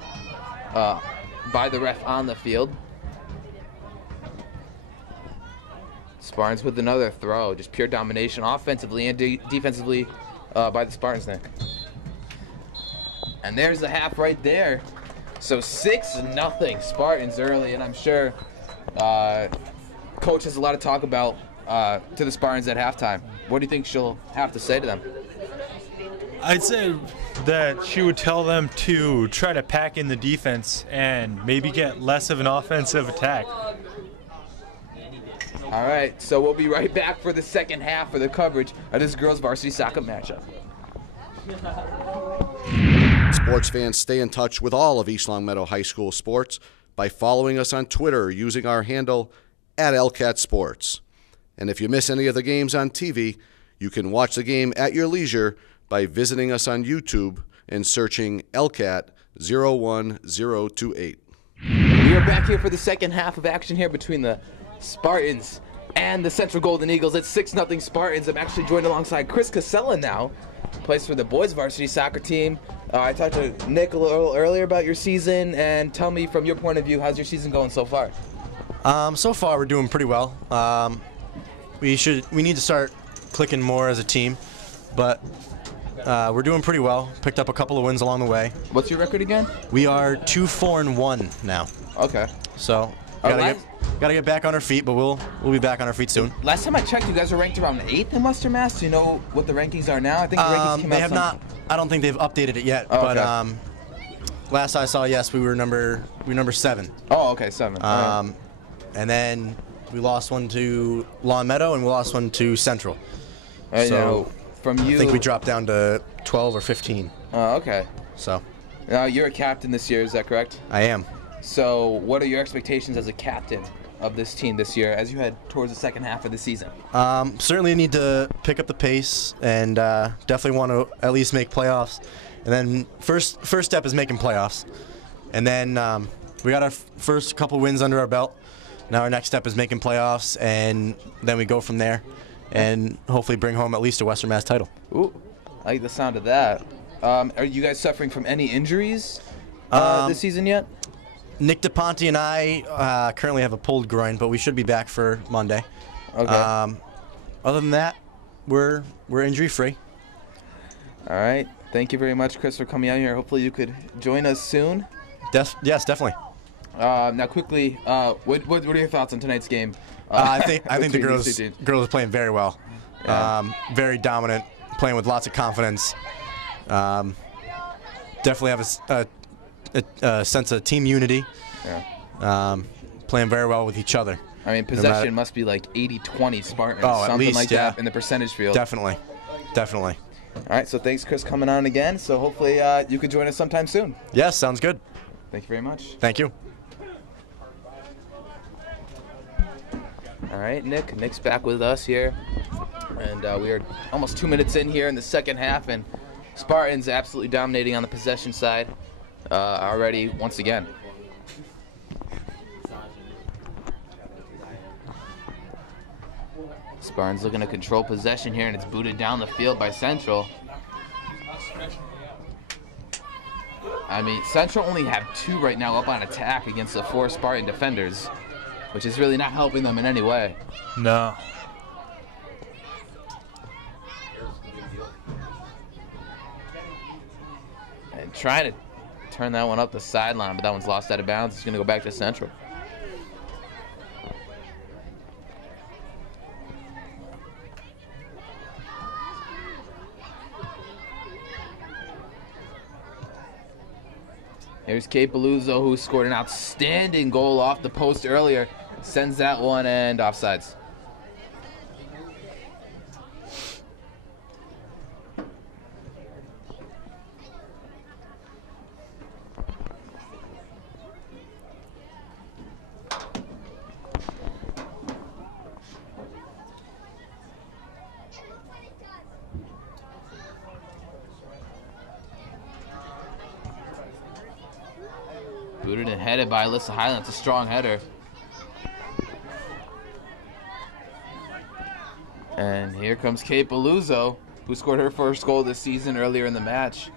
by the ref on the field. Spartans with another throw, just pure domination offensively and defensively by the Spartans, Nick. And there's the half right there. So 6-0 Spartans early, and I'm sure Coach has a lot to talk about to the Spartans at halftime. What do you think she'll have to say to them? I'd say that she would tell them to try to pack in the defense and maybe get less of an offensive attack. All right, so we'll be right back for the second half for the coverage of this girls varsity soccer matchup. Sports fans, stay in touch with all of East Longmeadow High School sports by following us on Twitter using our handle @LCAT Sports. And if you miss any of the games on TV, you can watch the game at your leisure by visiting us on YouTube and searching LCAT 01028. We are back here for the second half of action here between the Spartans and the Central Golden Eagles. It's 6-0 Spartans. I'm actually joined alongside Chris Casella now, plays for the boys varsity soccer team. I talked to Nick a little earlier about your season, and tell me from your point of view, how's your season going so far? So far we're doing pretty well. We need to start clicking more as a team, but we're doing pretty well. Picked up a couple of wins along the way. What's your record again? We are 2-4-1 now. Okay. So gotta get back on our feet, but we'll be back on our feet soon. Last time I checked, you guys were ranked around 8th in Western Mass. Do you know what the rankings are now? I think the rankings came out. They have not. I don't think they've updated it yet. Oh, but okay. Last I saw, yes, we were number 7. Oh, okay, 7. And then we lost one to Longmeadow and we lost one to Central. So now, from you, I think we dropped down to 12 or 15. Oh, okay. So. You're a captain this year, is that correct? I am. So what are your expectations as a captain of this team this year as you head towards the second half of the season? Certainly need to pick up the pace and definitely want to at least make playoffs. And then first step is making playoffs. And then we got our first couple wins under our belt. Now our next step is making playoffs, and then we go from there and hopefully bring home at least a Western Mass title. Ooh, I like the sound of that. Are you guys suffering from any injuries this season yet? Nick DePonte and I currently have a pulled groin, but we should be back for Monday. Okay. Other than that, we're injury free. All right. Thank you very much, Chris, for coming out here. Hopefully you could join us soon. Yes, definitely. Now, quickly, what are your thoughts on tonight's game? I think the girls are playing very well. Yeah. Very dominant, playing with lots of confidence. Definitely have a sense of team unity. Yeah. Playing very well with each other. I mean, possession must be like 80-20 Spartans, at something least, like that in the percentage field. Definitely. All right, so thanks, Chris, coming on again. So hopefully you could join us sometime soon. Yes, sounds good. Thank you very much. Thank you. All right, Nick. Nick's back with us here. And we are almost 2 minutes in here in the second half, and Spartans absolutely dominating on the possession side already once again. Spartans looking to control possession here, and it's booted down the field by Central. I mean, Central only have 2 right now up on attack against the 4 Spartan defenders, which is really not helping them in any way. No. And trying to turn that one up the sideline, but that one's lost out of bounds. It's going to go back to Central. Here's Kate Beluzzo, who scored an outstanding goal off the post earlier. Sends that one and offsides. Booted and headed by Alyssa Highland. It's a strong header. And here comes Kate Beluzzo, who scored her first goal this season earlier in the match,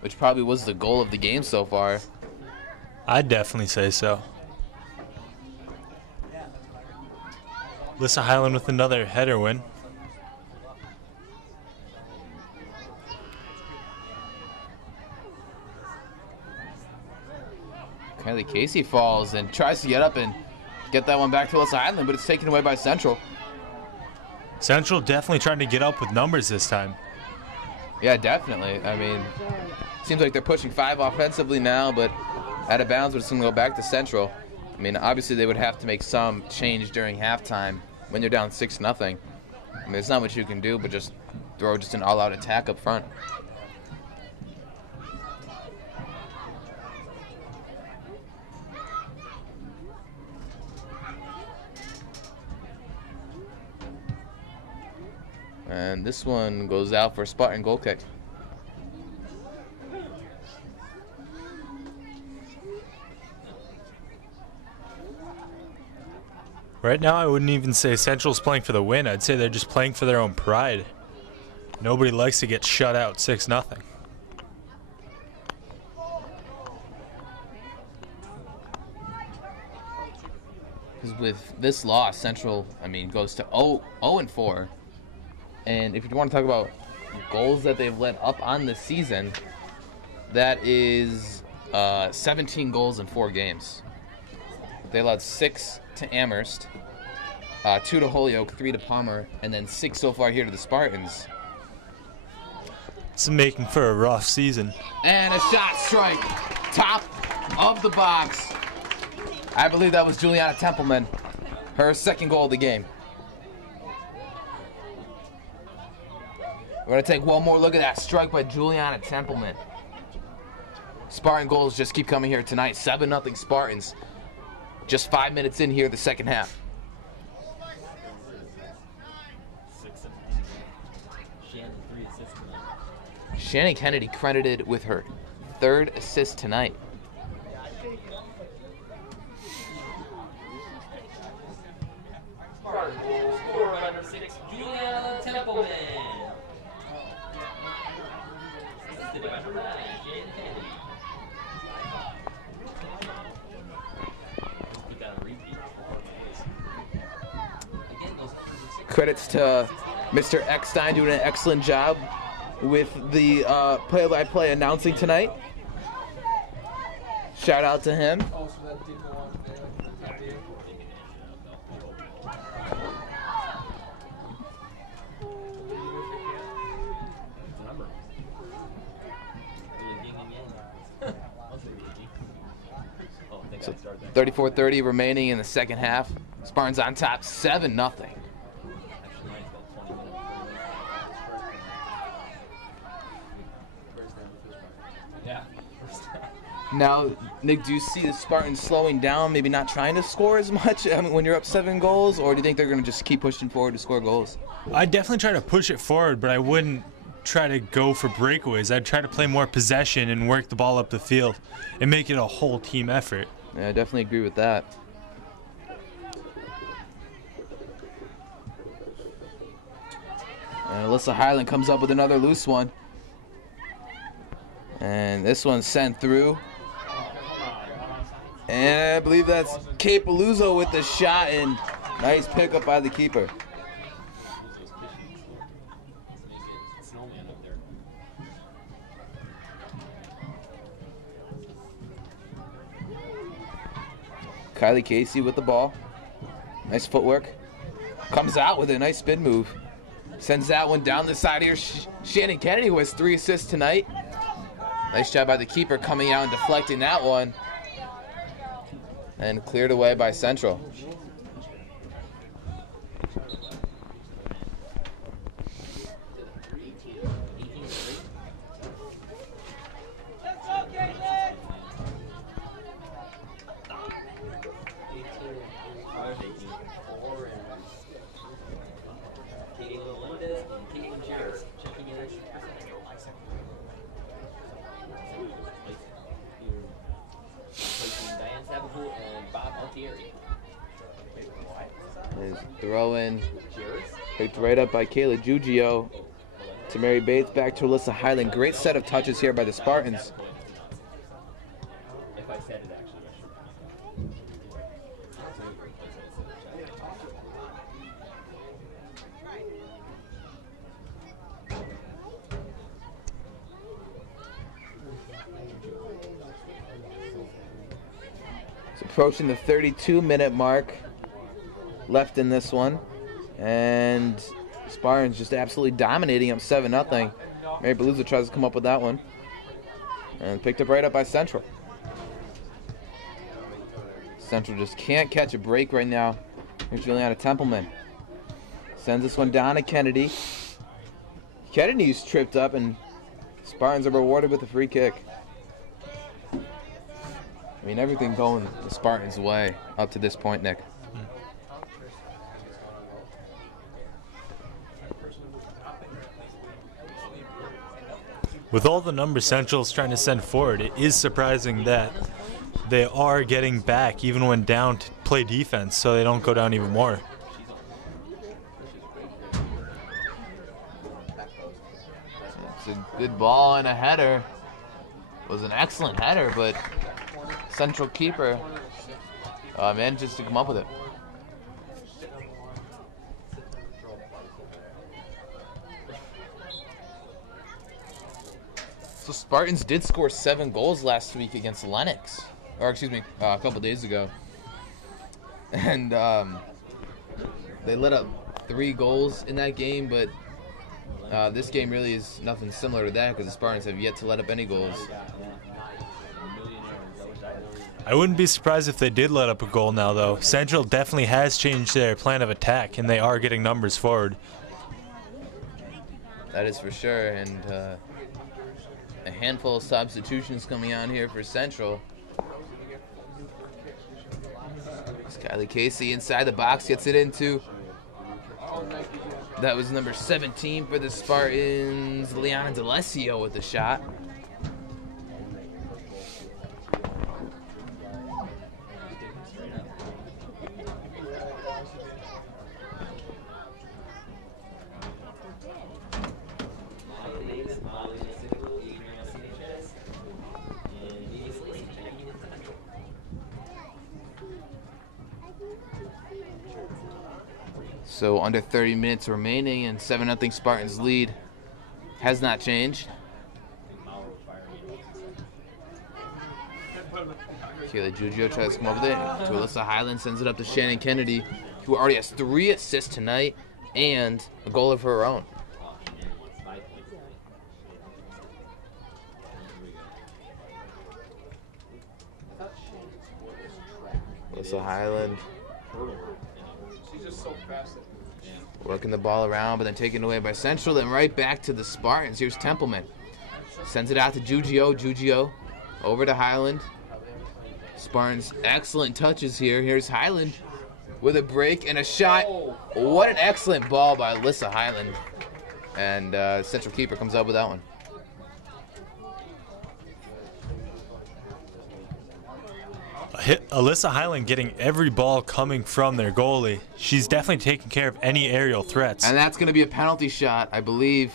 which probably was the goal of the game so far. I'd definitely say so. Alyssa Highland with another header win. Kylie Casey falls and tries to get up and get that one back to Alyssa Highland, but it's taken away by Central. Central definitely trying to get up with numbers this time. Yeah, definitely. I mean, seems like they're pushing 5 offensively now, but out of bounds, but it's going to go back to Central. I mean, obviously they would have to make some change during halftime when you're down 6-0. I mean, there's not much you can do but just throw just an all-out attack up front. And this one goes out for a Spartan goal kick. Right now, I wouldn't even say Central's playing for the win. I'd say they're just playing for their own pride. Nobody likes to get shut out 6-0. Because with this loss, Central, I mean, goes to 0-4. And if you want to talk about goals that they've let up on the season, that is 17 goals in 4 games. They allowed 6 to Amherst, 2 to Holyoke, 3 to Palmer, and then 6 so far here to the Spartans. It's making for a rough season. And a shot strike, top of the box. I believe that was Juliana Templeman, her second goal of the game. We're going to take one more look at that strike by Juliana Templeman. Spartan goals just keep coming here tonight. 7-0 Spartans. Just 5 minutes in here, the second half. Shannon Kennedy credited with her 3rd assist tonight. Spartan goal scored by number 6, Juliana Templeman. Assisted by number 9, Shannon Kennedy. Credits to Mr. Eckstein doing an excellent job with the play-by-play announcing tonight. Shout out to him. So 34-30 remaining in the second half. Spartans on top 7-0. Yeah. Now, Nick, do you see the Spartans slowing down, maybe not trying to score as much when you're up 7 goals, or do you think they're going to just keep pushing forward to score goals? I'd definitely try to push it forward, but I wouldn't try to go for breakaways. I'd try to play more possession and work the ball up the field and make it a whole team effort. Yeah, I definitely agree with that. And Alyssa Highland comes up with another loose one. And this one's sent through. And I believe that's Kate Paluzzo with the shot, and nice pickup by the keeper. Kylie Casey with the ball. Nice footwork. Comes out with a nice spin move. Sends that one down the side here. Shannon Kennedy, who has 3 assists tonight. Nice job by the keeper coming out and deflecting that one. And cleared away by Central. Throw in, picked right up by Kayla Giugio to Mary Bates, back to Alyssa Highland. Great set of touches here by the Spartans. It's approaching the 32-minute mark left in this one, and Spartan's just absolutely dominating them 7-0. Mary Paluzzo tries to come up with that one, and picked up right up by Central. Central just can't catch a break right now. Here's Juliana Templeman. Sends this one down to Kennedy. Kennedy's tripped up, and Spartans are rewarded with a free kick. I mean, everything going the Spartans' way up to this point, Nick. With all the numbers Central's trying to send forward, it is surprising that they are getting back even when down to play defense, so they don't go down even more. It's a good ball and a header. It was an excellent header, but Central keeper manages to come up with it. So Spartans did score 7 goals last week against Lennox, or excuse me, a couple days ago, and they let up 3 goals in that game. But this game really is nothing similar to that because the Spartans have yet to let up any goals. I wouldn't be surprised if they did let up a goal now, though. Central definitely has changed their plan of attack, and they are getting numbers forward. That is for sure, and a handful of substitutions coming on here for Central. Kylie Casey inside the box gets it into. That was number 17 for the Spartans, Leon D'Alessio with the shot. So under 30 minutes remaining, and 7-0 Spartans lead has not changed. Kayla Giugio tries to come over there to Alyssa Highland, sends it up to Shannon Kennedy, who already has 3 assists tonight and a goal of her own. Alyssa Highland working the ball around, but then taken away by Central, then right back to the Spartans. Here's Templeman. Sends it out to Giugio. Giugio Over to Highland. Spartans excellent touches here. Here's Highland with a break and a shot. What an excellent ball by Alyssa Highland. And central keeper comes up with that one. Alyssa Highland getting every ball coming from their goalie. She's definitely taking care of any aerial threats. And that's going to be a penalty shot, I believe.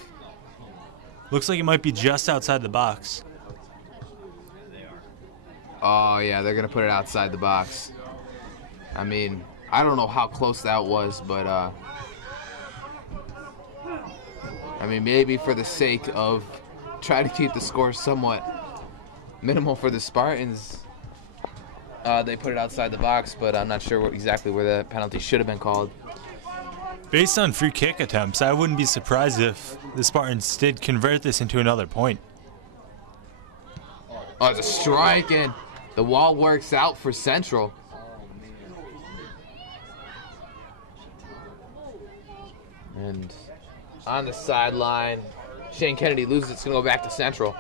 Looks like it might be just outside the box. Oh, yeah, they're going to put it outside the box. I mean, I don't know how close that was, but, I mean, maybe for the sake of trying to keep the score somewhat minimal for the Spartans, they put it outside the box, but I'm not sure exactly where the penalty should have been called. Based on free kick attempts, I wouldn't be surprised if the Spartans did convert this into another point. Oh, it's a strike, and the wall works out for Central. And on the sideline, Shane Kennedy loses. It's going to go back to Central.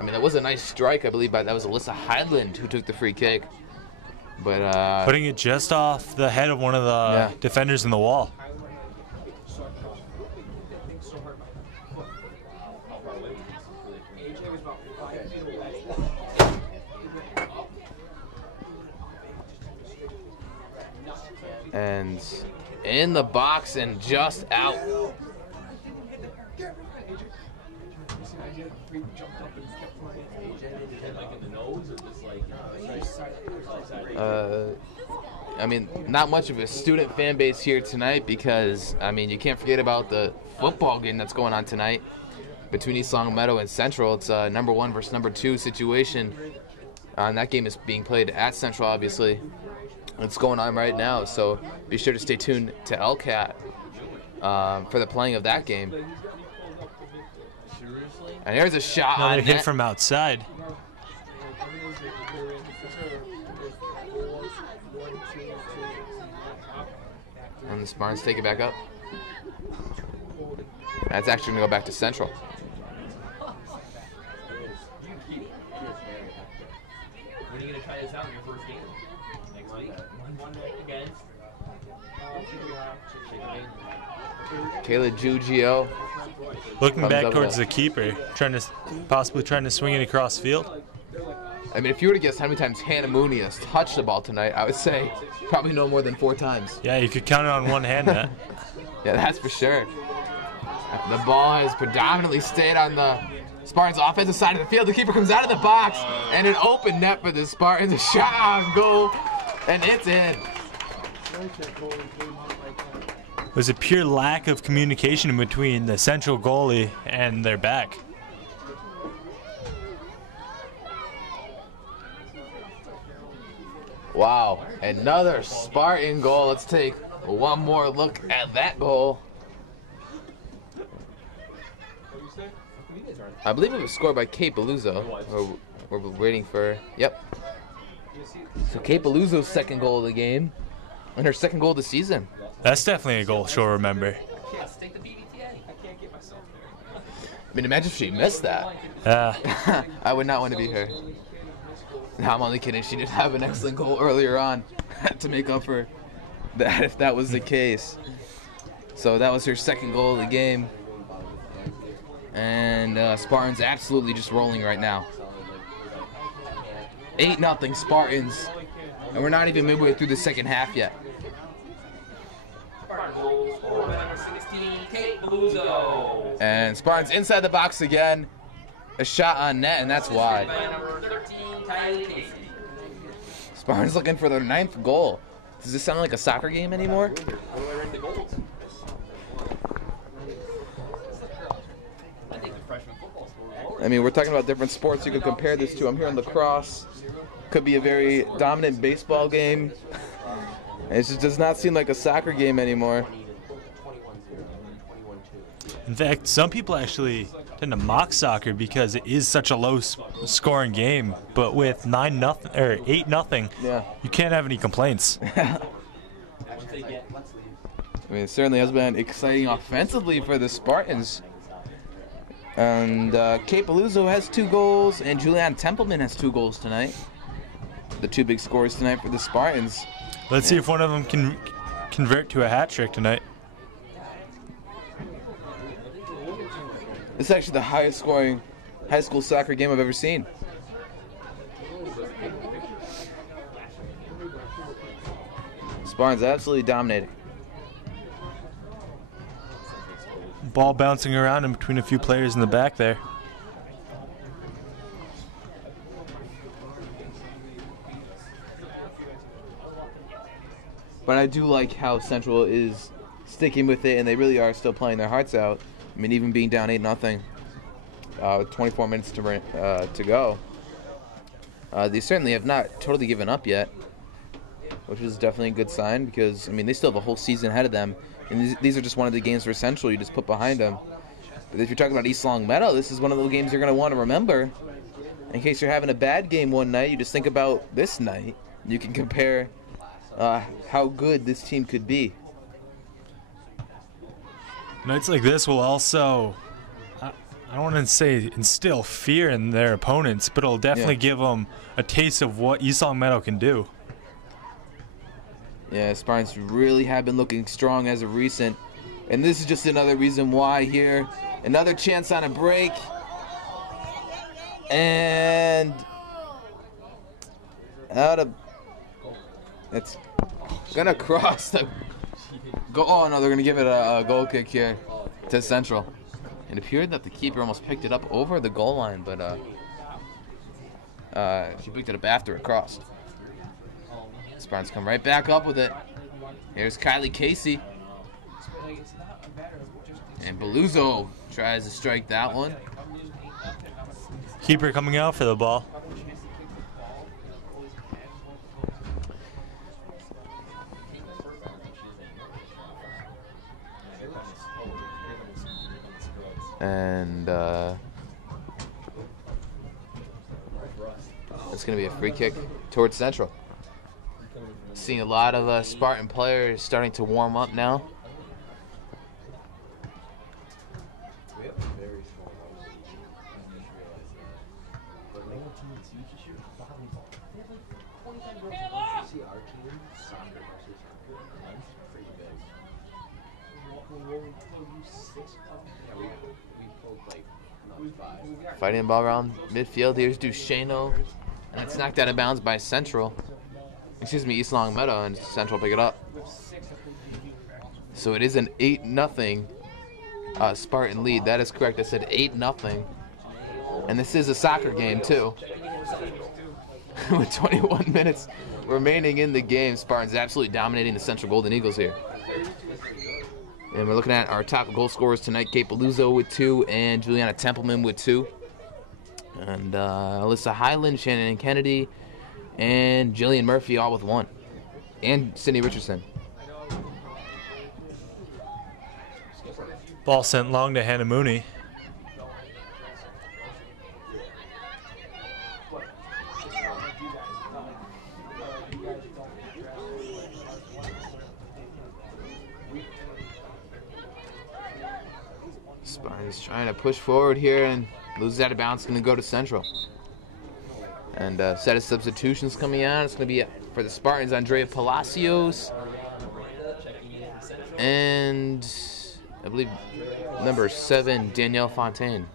I mean, that was a nice strike, I believe, but that was Alyssa Highland who took the free kick. But putting it just off the head of one of the defenders in the wall. And in the box and just out. I mean, not much of a student fan base here tonight because, I mean, you can't forget about the football game that's going on tonight between East Longmeadow and Central. It's a number 1 versus number 2 situation. And that game is being played at Central, obviously. It's going on right now, so be sure to stay tuned to LONGMEADOW for the playing of that game. And here's a shot on Another hit net. from outside. And the Spartans take it back up. That's actually going to go back to Central. When are you going to try this out in your first game? Next week? One against? Kayla Giugio. Looking back up towards that. the keeper, possibly trying to swing it across field. I mean, if you were to guess how many times Hannah Mooney has touched the ball tonight, I would say probably no more than 4 times. Yeah, you could count it on one hand. That. Yeah, that's for sure. The ball has predominantly stayed on the Spartans' offensive side of the field. The keeper comes out of the box, and an open net for the Spartans. A shot on goal, and it's in. It was a pure lack of communication between the Central goalie and their back. Wow, another Spartan goal. Let's take one more look at that goal. I believe it was scored by Kate Beluzzo. We're waiting for, yep. So Kate Beluzzo's second goal of the game, and her second goal of the season. That's definitely a goal she'll remember. I mean, imagine if she missed that. I would not want to be her. No, I'm only kidding. She did have an excellent goal earlier on to make up for that if that was the case. So that was her second goal of the game. And Spartans absolutely just rolling right now. 8-0 Spartans. And we're not even midway through the second half yet. And Spartans inside the box again. A shot on net, and that's wide. Spartans looking for their 9th goal. Does this sound like a soccer game anymore? I mean, we're talking about different sports you could compare this to. I'm hearing lacrosse. Could be a very dominant baseball game. It just does not seem like a soccer game anymore. In fact, some people actually tend to mock soccer because it is such a low-scoring game. But with 9-0 or 8-0, Yeah. you can't have any complaints. I mean, it certainly has been exciting offensively for the Spartans. And Kate Paluzzo has 2 goals, and Juliana Templeman has 2 goals tonight. The 2 big scores tonight for the Spartans. Let's see if one of them can convert to a hat trick tonight. This is actually the highest scoring high school soccer game I've ever seen. Spartans absolutely dominating. Ball bouncing around in between a few players in the back there. But I do like how Central is sticking with it, and they really are still playing their hearts out. I mean, even being down 8-0 with 24 minutes to go, they certainly have not totally given up yet, which is definitely a good sign because, I mean, they still have a whole season ahead of them. And these are just one of the games for Central you just put behind them. But if you're talking about East Longmeadow, this is one of the games you're going to want to remember. In case you're having a bad game one night, you just think about this night. You can compare how good this team could be. Nights like this will also, I don't want to say instill fear in their opponents, but it'll definitely give them a taste of what East Longmeadow can do. Yeah, Spartans really have been looking strong as of recent. And this is just another reason why here. Another chance on a break. And out of... It's going to cross the... Oh, no, they're going to give it a goal kick here to Central. It appeared that the keeper almost picked it up over the goal line, but she picked it up after it crossed. Spartans come right back up with it. Here's Kylie Casey. And Paluzzo tries to strike that one. Keeper coming out for the ball. And it's going to be a free kick towards Central. Seeing a lot of Spartan players starting to warm up now. Fighting the ball around midfield. Here's Duchesneau. And it's knocked out of bounds by Central. Excuse me, East Longmeadow, and Central pick it up. So it is an 8-0 Spartan lead. That is correct. I said 8-0. And this is a soccer game, too. With 21 minutes remaining in the game, Spartans absolutely dominating the Central Golden Eagles here. And we're looking at our top goal scorers tonight. Kate Paluzzo with 2 and Juliana Templeman with 2. And Alyssa Highland, Shannon Kennedy, and Jillian Murphy all with 1. And Sydney Richardson. Ball sent long to Hannah Mooney. Spartans trying to push forward here and loses out of bounds. Going to go to Central. And set of substitutions coming out. It's going to be for the Spartans, Andrea Palacios. And I believe number 7, Danielle Fontaine.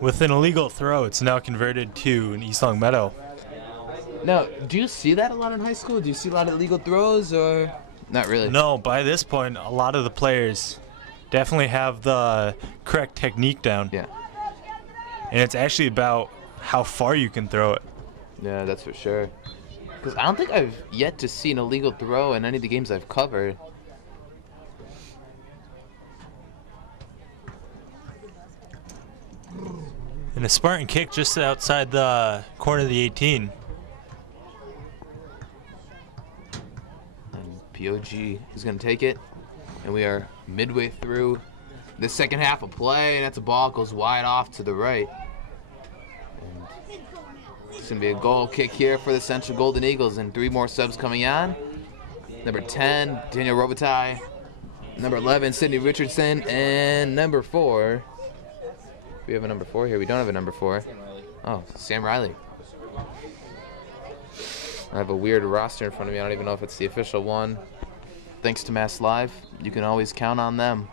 With an illegal throw, it's now converted to an East Longmeadow. Now, do you see that a lot in high school? Do you see a lot of illegal throws, or not really? No, by this point, a lot of the players definitely have the correct technique down. Yeah. And it's actually about how far you can throw it. Yeah, that's for sure. Because I don't think I've yet to see an illegal throw in any of the games I've covered. And a Spartan kick just outside the corner of the 18. And POG is going to take it. And we are midway through the second half of play. And that's a ball goes wide off to the right. And It's going to be a goal kick here for the Central Golden Eagles, and 3 more subs coming on. Number 10, Daniel Robitaille. Number 11, Sidney Richardson. And number 4. We have a number 4 here. We don't have a number 4. Oh, Sam Riley. I have a weird roster in front of me. I don't even know if it's the official one. Thanks to Mass Live, you can always count on them.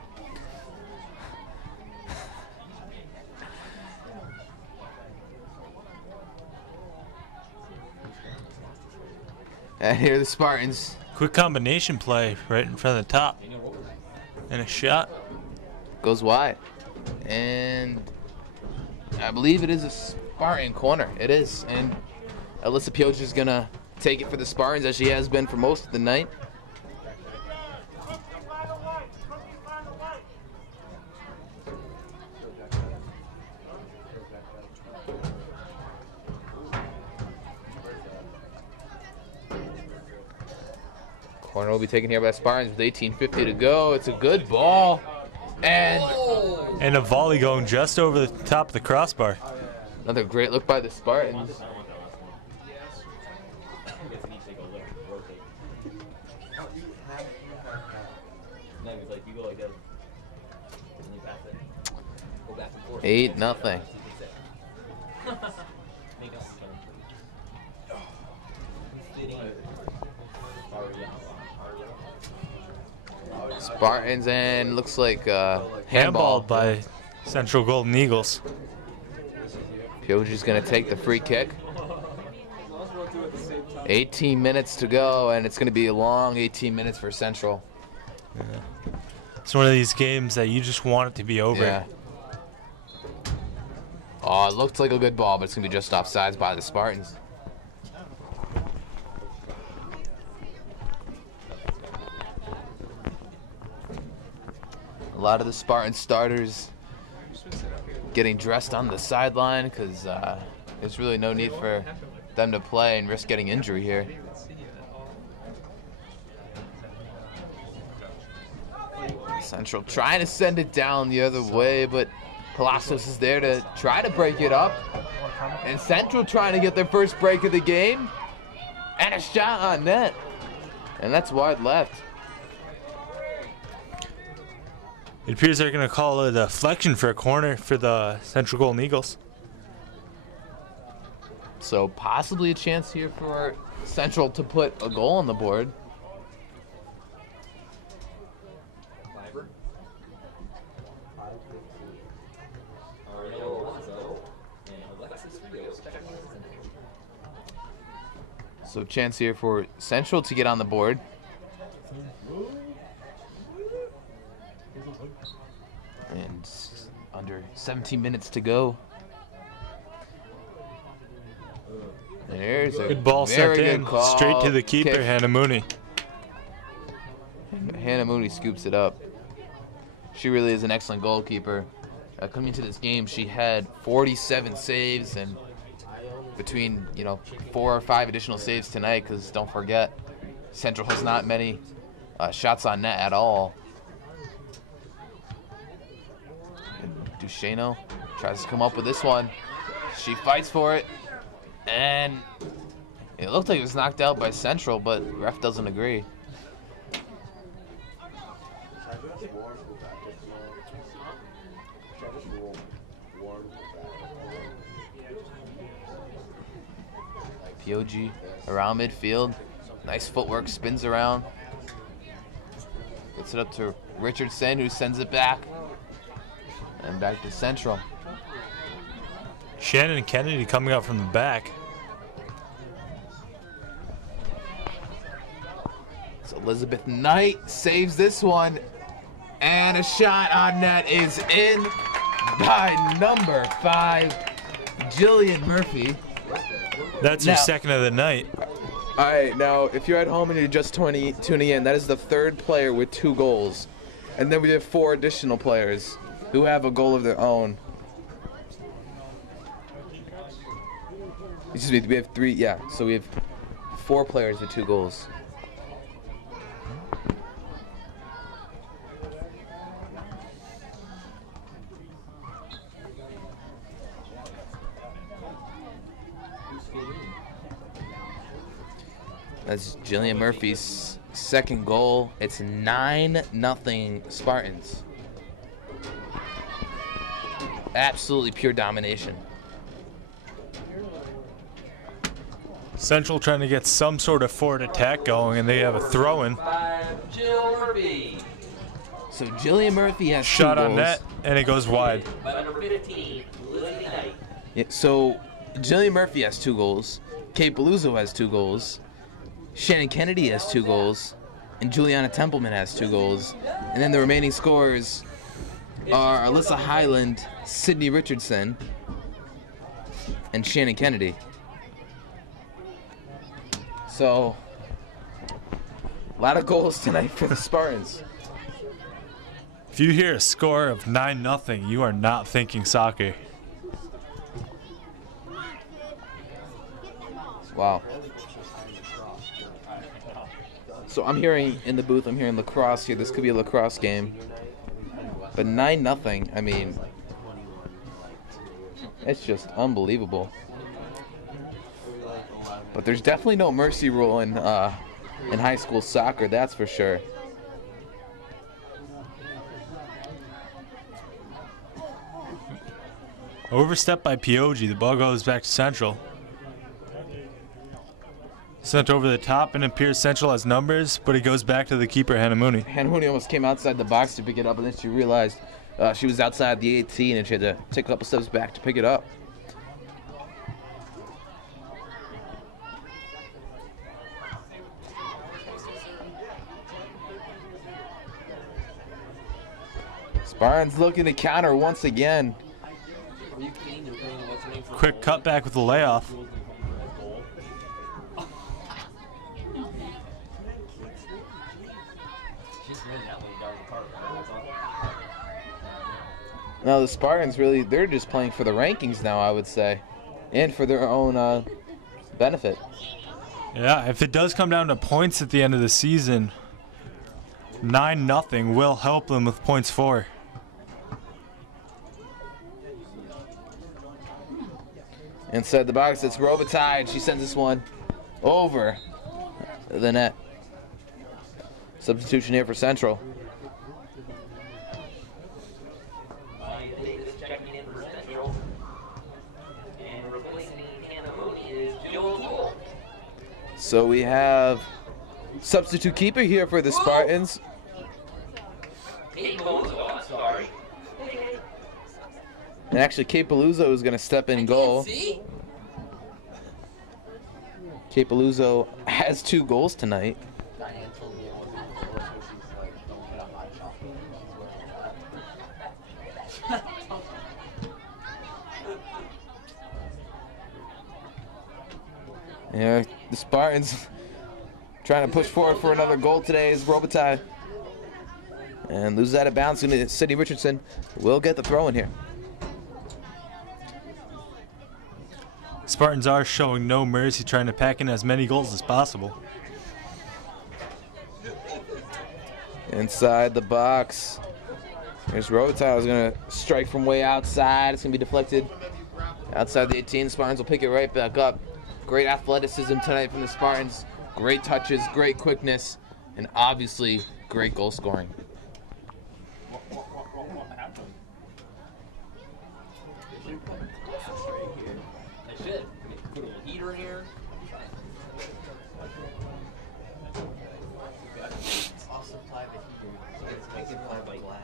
And here are the Spartans. Quick combination play right in front of the top. And a shot. Goes wide. And I believe it is a Spartan corner. It is. And Alyssa Pioch is going to take it for the Spartans, as she has been for most of the night. Corner will be taken here by Spartans with 18:50 to go. It's a good ball. And a volley going just over the top of the crossbar. Another great look by the Spartans. Eight nothing. Spartans, and looks like handball by Central Golden Eagles. Pioch is going to take the free kick. 18 minutes to go, and it's going to be a long 18 minutes for Central. Yeah. It's one of these games that you just want it to be over. Yeah. Oh, it looked like a good ball, but it's going to be just offsides by the Spartans. A lot of the Spartan starters getting dressed on the sideline because there's really no need for them to play and risk getting injury here. Central trying to send it down the other way, but Palacios is there to try to break it up. And Central trying to get their first break of the game. And a shot on net. And that's wide left. It appears they're going to call it a flexion for a corner for the Central Golden Eagles. So possibly a chance here for Central to put a goal on the board. So chance here for Central to get on the board. And under 17 minutes to go. There's a good ball very sent good in, call. straight to the keeper, Kick. Hannah Mooney. Hannah Mooney scoops it up. She really is an excellent goalkeeper. Coming into this game, she had 47 saves, and between 4 or 5 additional saves tonight, because don't forget, Central has not many shots on net at all. And Duchesneau tries to come up with this one. She fights for it, and it looked like it was knocked out by Central, but ref doesn't agree. Pioch around midfield. Nice footwork, spins around. Gets it up to Richardson, who sends it back. And back to Central. Shannon Kennedy coming up from the back. So Elizabeth Knight saves this one. And a shot on net is in by number 5, Jillian Murphy. That's your second of the night. All right, now if you're at home and you're just tuning in, that is the 3rd player with 2 goals. And then we have 4 additional players who have a goal of their own. Excuse me, we have 3, yeah. So we have 4 players with 2 goals. That's Jillian Murphy's second goal. It's 9-0 Spartans. Absolutely pure domination. Central trying to get some sort of forward attack going, and they have a throw-in. Jill Murphy. So Jillian Murphy has Shot 2 on goals. net, and it goes wide. By number 15, Lizzie Knight. Yeah, so Jillian Murphy has 2 goals. Kate Beluso has 2 goals. Shannon Kennedy has 2 goals. And Juliana Templeman has 2 goals. And then the remaining scorers are Alyssa Highland, Sydney Richardson, and Shannon Kennedy. So, a lot of goals tonight for the Spartans. If you hear a score of 9-0, you are not thinking soccer. Wow. So I'm hearing in the booth, I'm hearing lacrosse here. This could be a lacrosse game. But 9-0, I mean, it's just unbelievable. But there's definitely no mercy rule in high school soccer, that's for sure. Overstepped by Pioji. The ball goes back to Central. Sent over the top, and it appears Central has numbers, but it goes back to the keeper, Hanamuni. Hanamuni almost came outside the box to pick it up, and then she realized she was outside the 18, and she had to take a couple steps back to pick it up. Spartans looking to counter once again. Quick cutback with the layoff. No, the Spartans really, they're just playing for the rankings now, I would say, and for their own benefit. Yeah, if it does come down to points at the end of the season, 9-0 will help them with points for. Inside the box, it's Robitaille. She sends this one over the net. Substitution here for Central. Checking in for Central. And replacing Hanamuni is Jill Toole. So we have substitute keeper here for the Spartans. Kate Beluso, I'm sorry. And actually, Kate Beluso is going to step in goal. See? Kate Beluso has 2 goals tonight. Yeah, the Spartans trying to push forward for another goal today is Robitaille. And loses out of bounds. Sydney Richardson will get the throw in here. Spartans are showing no mercy, trying to pack in as many goals as possible. Inside the box. Here's Robitaille. Is going to strike from way outside. It's going to be deflected outside the 18. Spartans will pick it right back up. Great athleticism tonight from the Spartans. Great touches, great quickness, and obviously great goal scoring. I should. Put a heater here. I'll supply the heater. It's supplied by glass.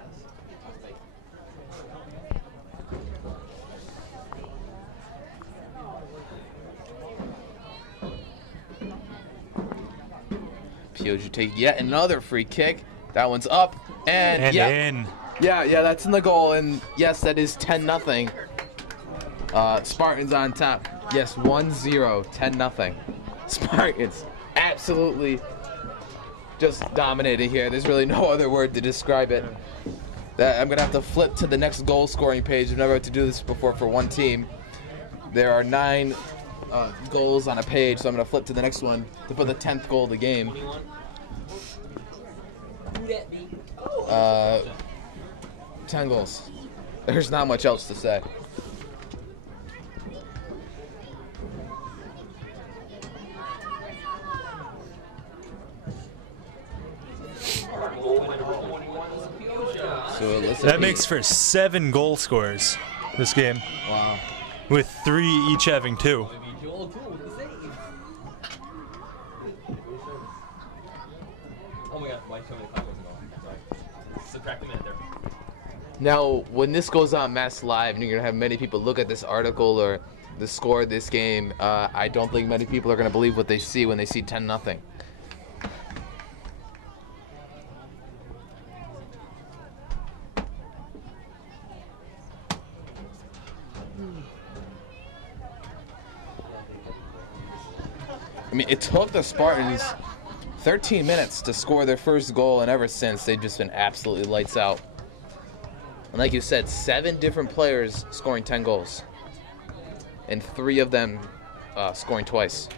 Pioju take yet another free kick. That one's up. And yeah, in. yeah, that's in the goal. And yes, that is 10-0. Spartans on top. Yes, 1-0, 10-0. Spartans absolutely just dominated here. There's really no other word to describe it. I'm going to have to flip to the next goal scoring page. I've never had to do this before for one team. There are 9 goals on a page, so I'm going to flip to the next one to put the 10th goal of the game. 10 goals. There's not much else to say. So That makes for 7 goal scorers this game, wow. with 3 each having 2. Oh my god, why show me the clock wasn't on? Sorry. Subtract a minute there. Now, when this goes on Mass Live, and you're gonna have many people look at this article or the score of this game, I don't think many people are gonna believe what they see when they see 10-0. I mean, it took the Spartans 13 minutes to score their first goal, and ever since, they've just been absolutely lights out. And like you said, 7 different players scoring 10 goals, and 3 of them scoring twice.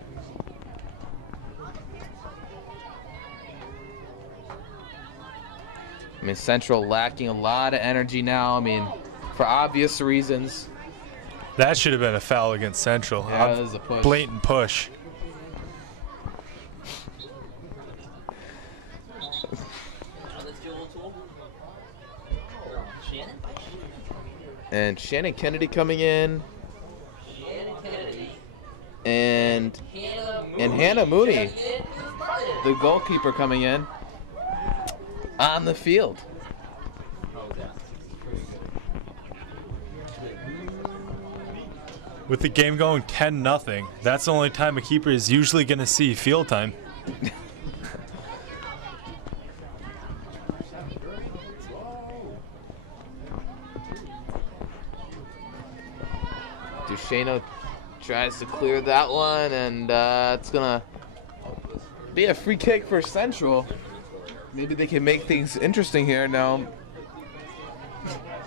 I mean, Central lacking a lot of energy now. I mean, for obvious reasons. That should have been a foul against Central. Yeah, that was a push. Blatant push. And Shannon Kennedy coming in. And Hannah Mooney, the goalkeeper, coming in on the field. With the game going 10-0, that's the only time a keeper is usually going to see field time. Duchesneau tries to clear that one, and it's gonna be a free kick for Central. Maybe they can make things interesting here. Now,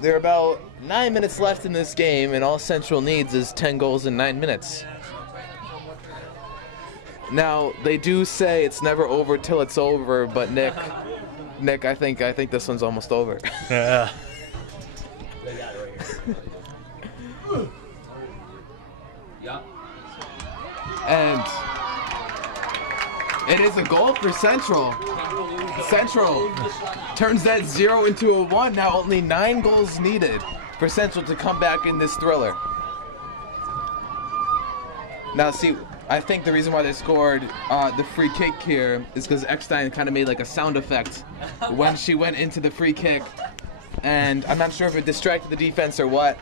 there are about 9 minutes left in this game, and all Central needs is 10 goals in 9 minutes. Now, they do say it's never over till it's over, but Nick, I think this one's almost over. Yeah. And it is a goal for Central. Central turns that 0 into a 1. Now only 9 goals needed for Central to come back in this thriller. Now see, I think the reason why they scored the free kick here is because Eckstein kind of made like a sound effect when she went into the free kick. And I'm not sure if it distracted the defense or what.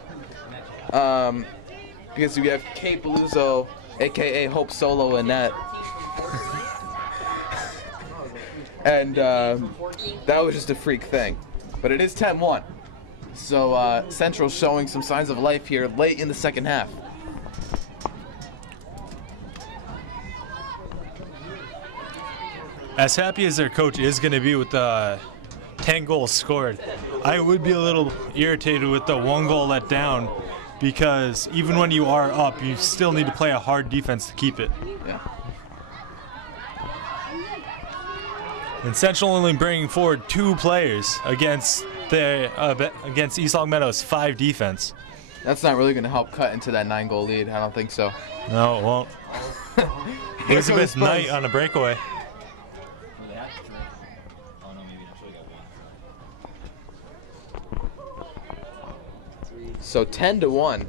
Because we have Kate Beluzzo, a.k.a. Hope Solo, in net. And that was just a freak thing. But it is 10-1. So Central showing some signs of life here late in the second half. As happy as their coach is going to be with the 10 goals scored, I would be a little irritated with the 1 goal let down, because even when you are up, you still need to play a hard defense to keep it. Yeah. And Central only bringing forward 2 players against East Longmeadow's 5 defense. That's not really going to help cut into that 9-goal lead. I don't think so. No, it won't. Elizabeth Knight on a breakaway. So 10-1.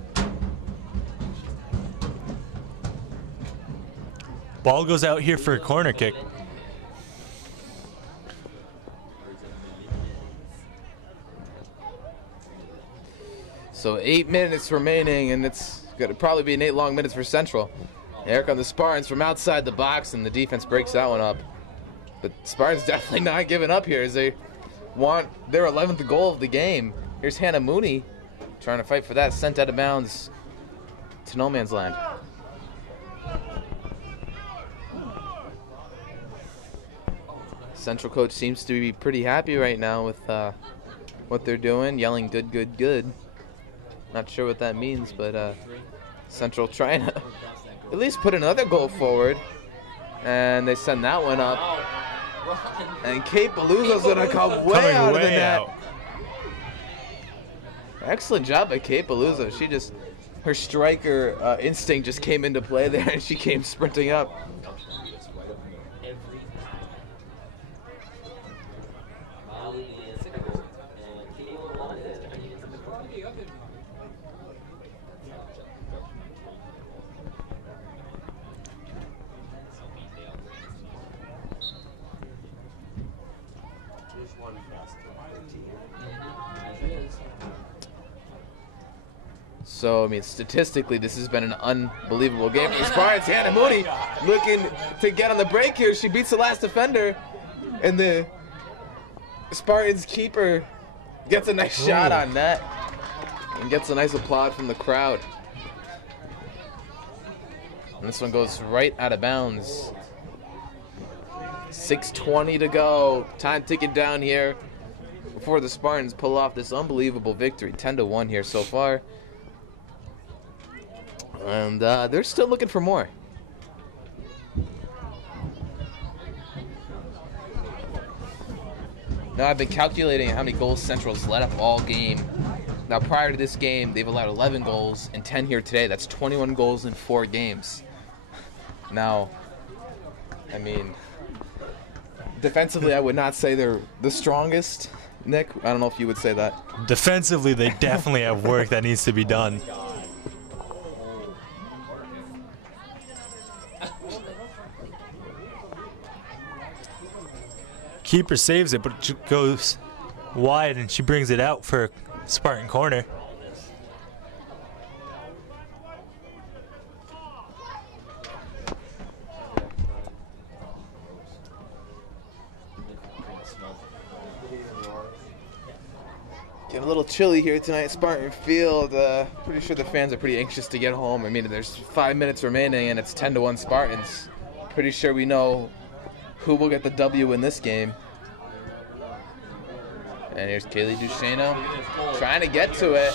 Ball goes out here for a corner kick. So 8 minutes remaining, and it's going to probably be an 8 long minutes for Central. Here come the Spartans from outside the box, and the defense breaks that one up. But Spartans definitely not giving up here as they want their 11th goal of the game. Here's Hannah Mooney trying to fight for that, sent out of bounds to no man's land. Central coach seems to be pretty happy right now with what they're doing, yelling good, good, good. Not sure what that means, but Central trying to at least put another goal forward. And they send that one up. And Kate Beluzzo's going to come way out of the net. Excellent job by Kate Beluzzo. She just, her striker instinct just came into play there, and she came sprinting up. So, I mean, statistically, this has been an unbelievable game for the Spartans. Hannah Mooney looking to get on the break here. She beats the last defender, and the Spartans keeper gets a nice shot on net and gets a nice applaud from the crowd. And this one goes right out of bounds. 6:20 to go. Time ticking down here before the Spartans pull off this unbelievable victory. 10-1 here so far. And they're still looking for more. Now I've been calculating how many goals Central's let up all game. Now prior to this game, they've allowed 11 goals and 10 here today. That's 21 goals in 4 games. Now, I mean, defensively, I would not say they're the strongest. Nick, I don't know if you would say that. Defensively, they definitely have work that needs to be done. Keeper saves it, but it goes wide, and she brings it out for Spartan corner. Getting a little chilly here tonight at Spartan Field. Pretty sure the fans are pretty anxious to get home. I mean, there's 5 minutes remaining, and it's 10-1 Spartans. Pretty sure we know who will get the W in this game. And here's Kaylee Duchesneau trying to get to it.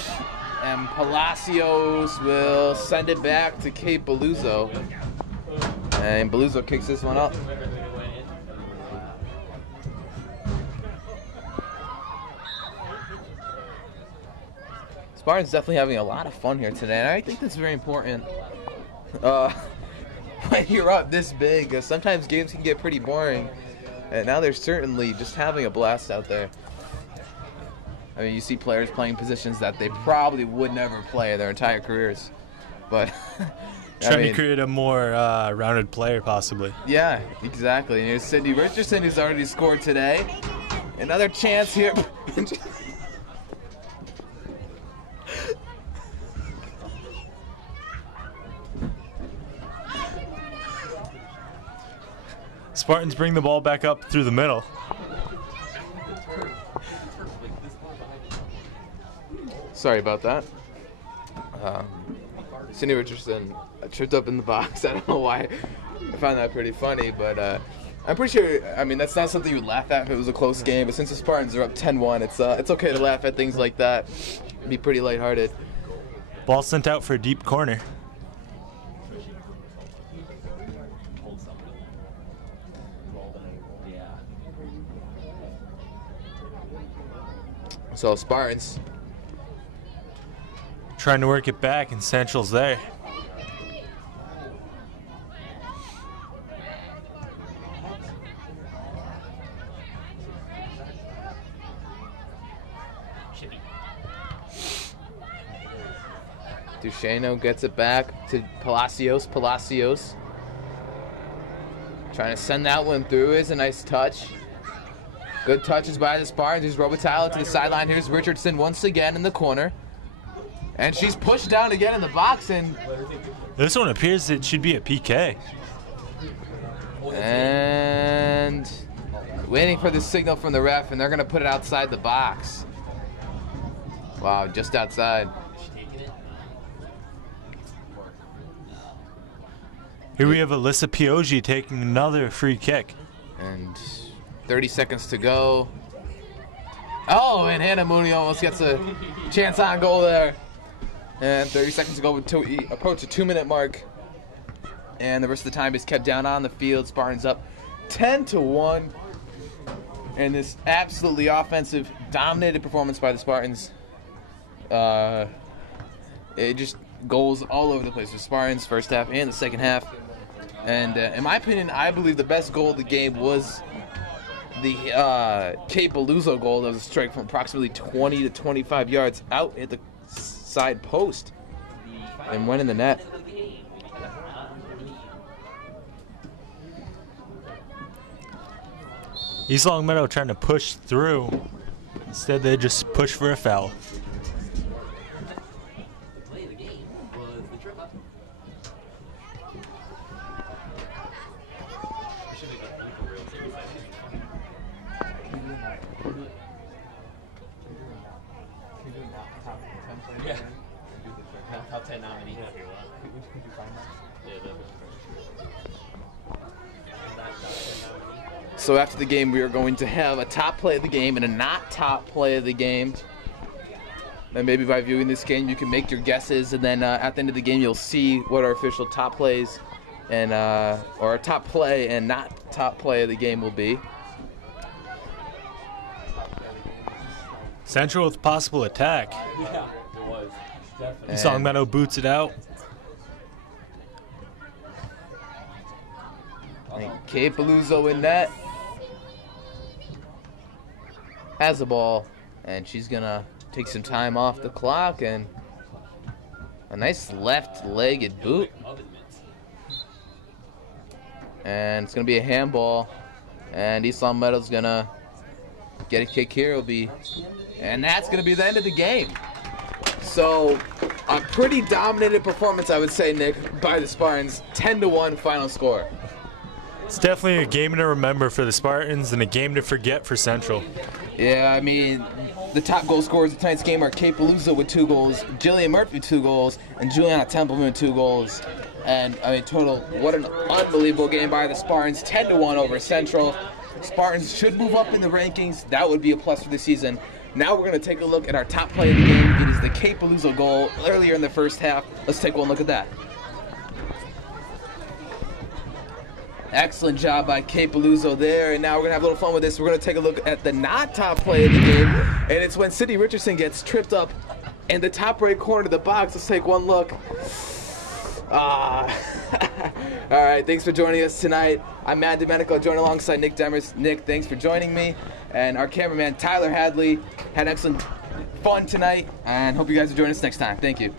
And Palacios will send it back to Kate Beluzzo. And Beluzzo kicks this one up. Spartan's definitely having a lot of fun here today, and I think that's very important. When you're up this big, sometimes games can get pretty boring, and now they're certainly just having a blast out there. I mean, you see players playing positions that they probably would never play their entire careers, but Trying to create a more rounded player, possibly. Yeah, exactly. And here's Sydney Richardson, who's already scored today. Another chance here. Spartans bring the ball back up through the middle. Sorry about that. Sydney Richardson tripped up in the box. I don't know why. I found that pretty funny, but I'm pretty sure, I mean, that's not something you would laugh at if it was a close game, but since the Spartans are up 10-1, it's okay to laugh at things like that. Be pretty lighthearted. Ball sent out for a deep corner. So Spartans trying to work it back, and Central's there. Duchesneau gets it back to Palacios. Palacios trying to send that one through. Is a nice touch. Good touches by the Spartans. Here's Robitaille to the sideline. Here's Richardson once again in the corner. And she's pushed down again in the box. And this one appears it should be a PK. And waiting for the signal from the ref, and they're going to put it outside the box. Wow, just outside. Here we have Alyssa Pioggi taking another free kick. And 30 seconds to go. Oh, and Hannah Mooney almost gets a chance on goal there. And 30 seconds to go to approach the 2-minute mark. And the rest of the time is kept down on the field. Spartans up 10-1. And this absolutely offensive, dominated performance by the Spartans. It just goals all over the place. The Spartans first half and the second half. And in my opinion, I believe the best goal of the game was the Kate Beluzzo goal. That was a strike from approximately 20 to 25 yards out at the side post and went in the net. East Longmeadow trying to push through. Instead, they just push for a foul. Play of the game was the trip up. Yeah. Top 10 nominee. So after the game, we are going to have a top play of the game and a not top play of the game. And maybe by viewing this game, you can make your guesses, and then at the end of the game, you'll see what our official top plays and or our top play and not top play of the game will be. Central with possible attack. Yeah, it was. Definitely. East Longmeadow boots it out. And Kate Paluzzo in net. Has the ball, and she's gonna take some time off the clock, and a nice left-legged boot. And it's gonna be a handball, and East Longmeadow's gonna get a kick here. It'll be, and that's gonna be the end of the game. So a pretty dominated performance, I would say, Nick, by the Spartans. 10-1 final score. It's definitely a game to remember for the Spartans and a game to forget for Central. Yeah, I mean, the top goal scorers of tonight's game are Kate Paluzzo with 2 goals, Jillian Murphy with 2 goals, and Juliana Templeman with 2 goals. And, I mean, total, what an unbelievable game by the Spartans. 10-1 over Central. Spartans should move up in the rankings. That would be a plus for the season. Now we're going to take a look at our top play of the game. It is the Kate Paluzzo goal earlier in the first half. Let's take one look at that. Excellent job by Kate Paluzzo there, and now we're going to have a little fun with this. We're going to take a look at the not top play of the game, and it's when Sydney Richardson gets tripped up in the top right corner of the box. Let's take one look. All right, thanks for joining us tonight. I'm Matt Domenico, joined alongside Nick Demers. Nick, thanks for joining me. And our cameraman, Tyler Hadley, had excellent fun tonight, and hope you guys will join us next time. Thank you.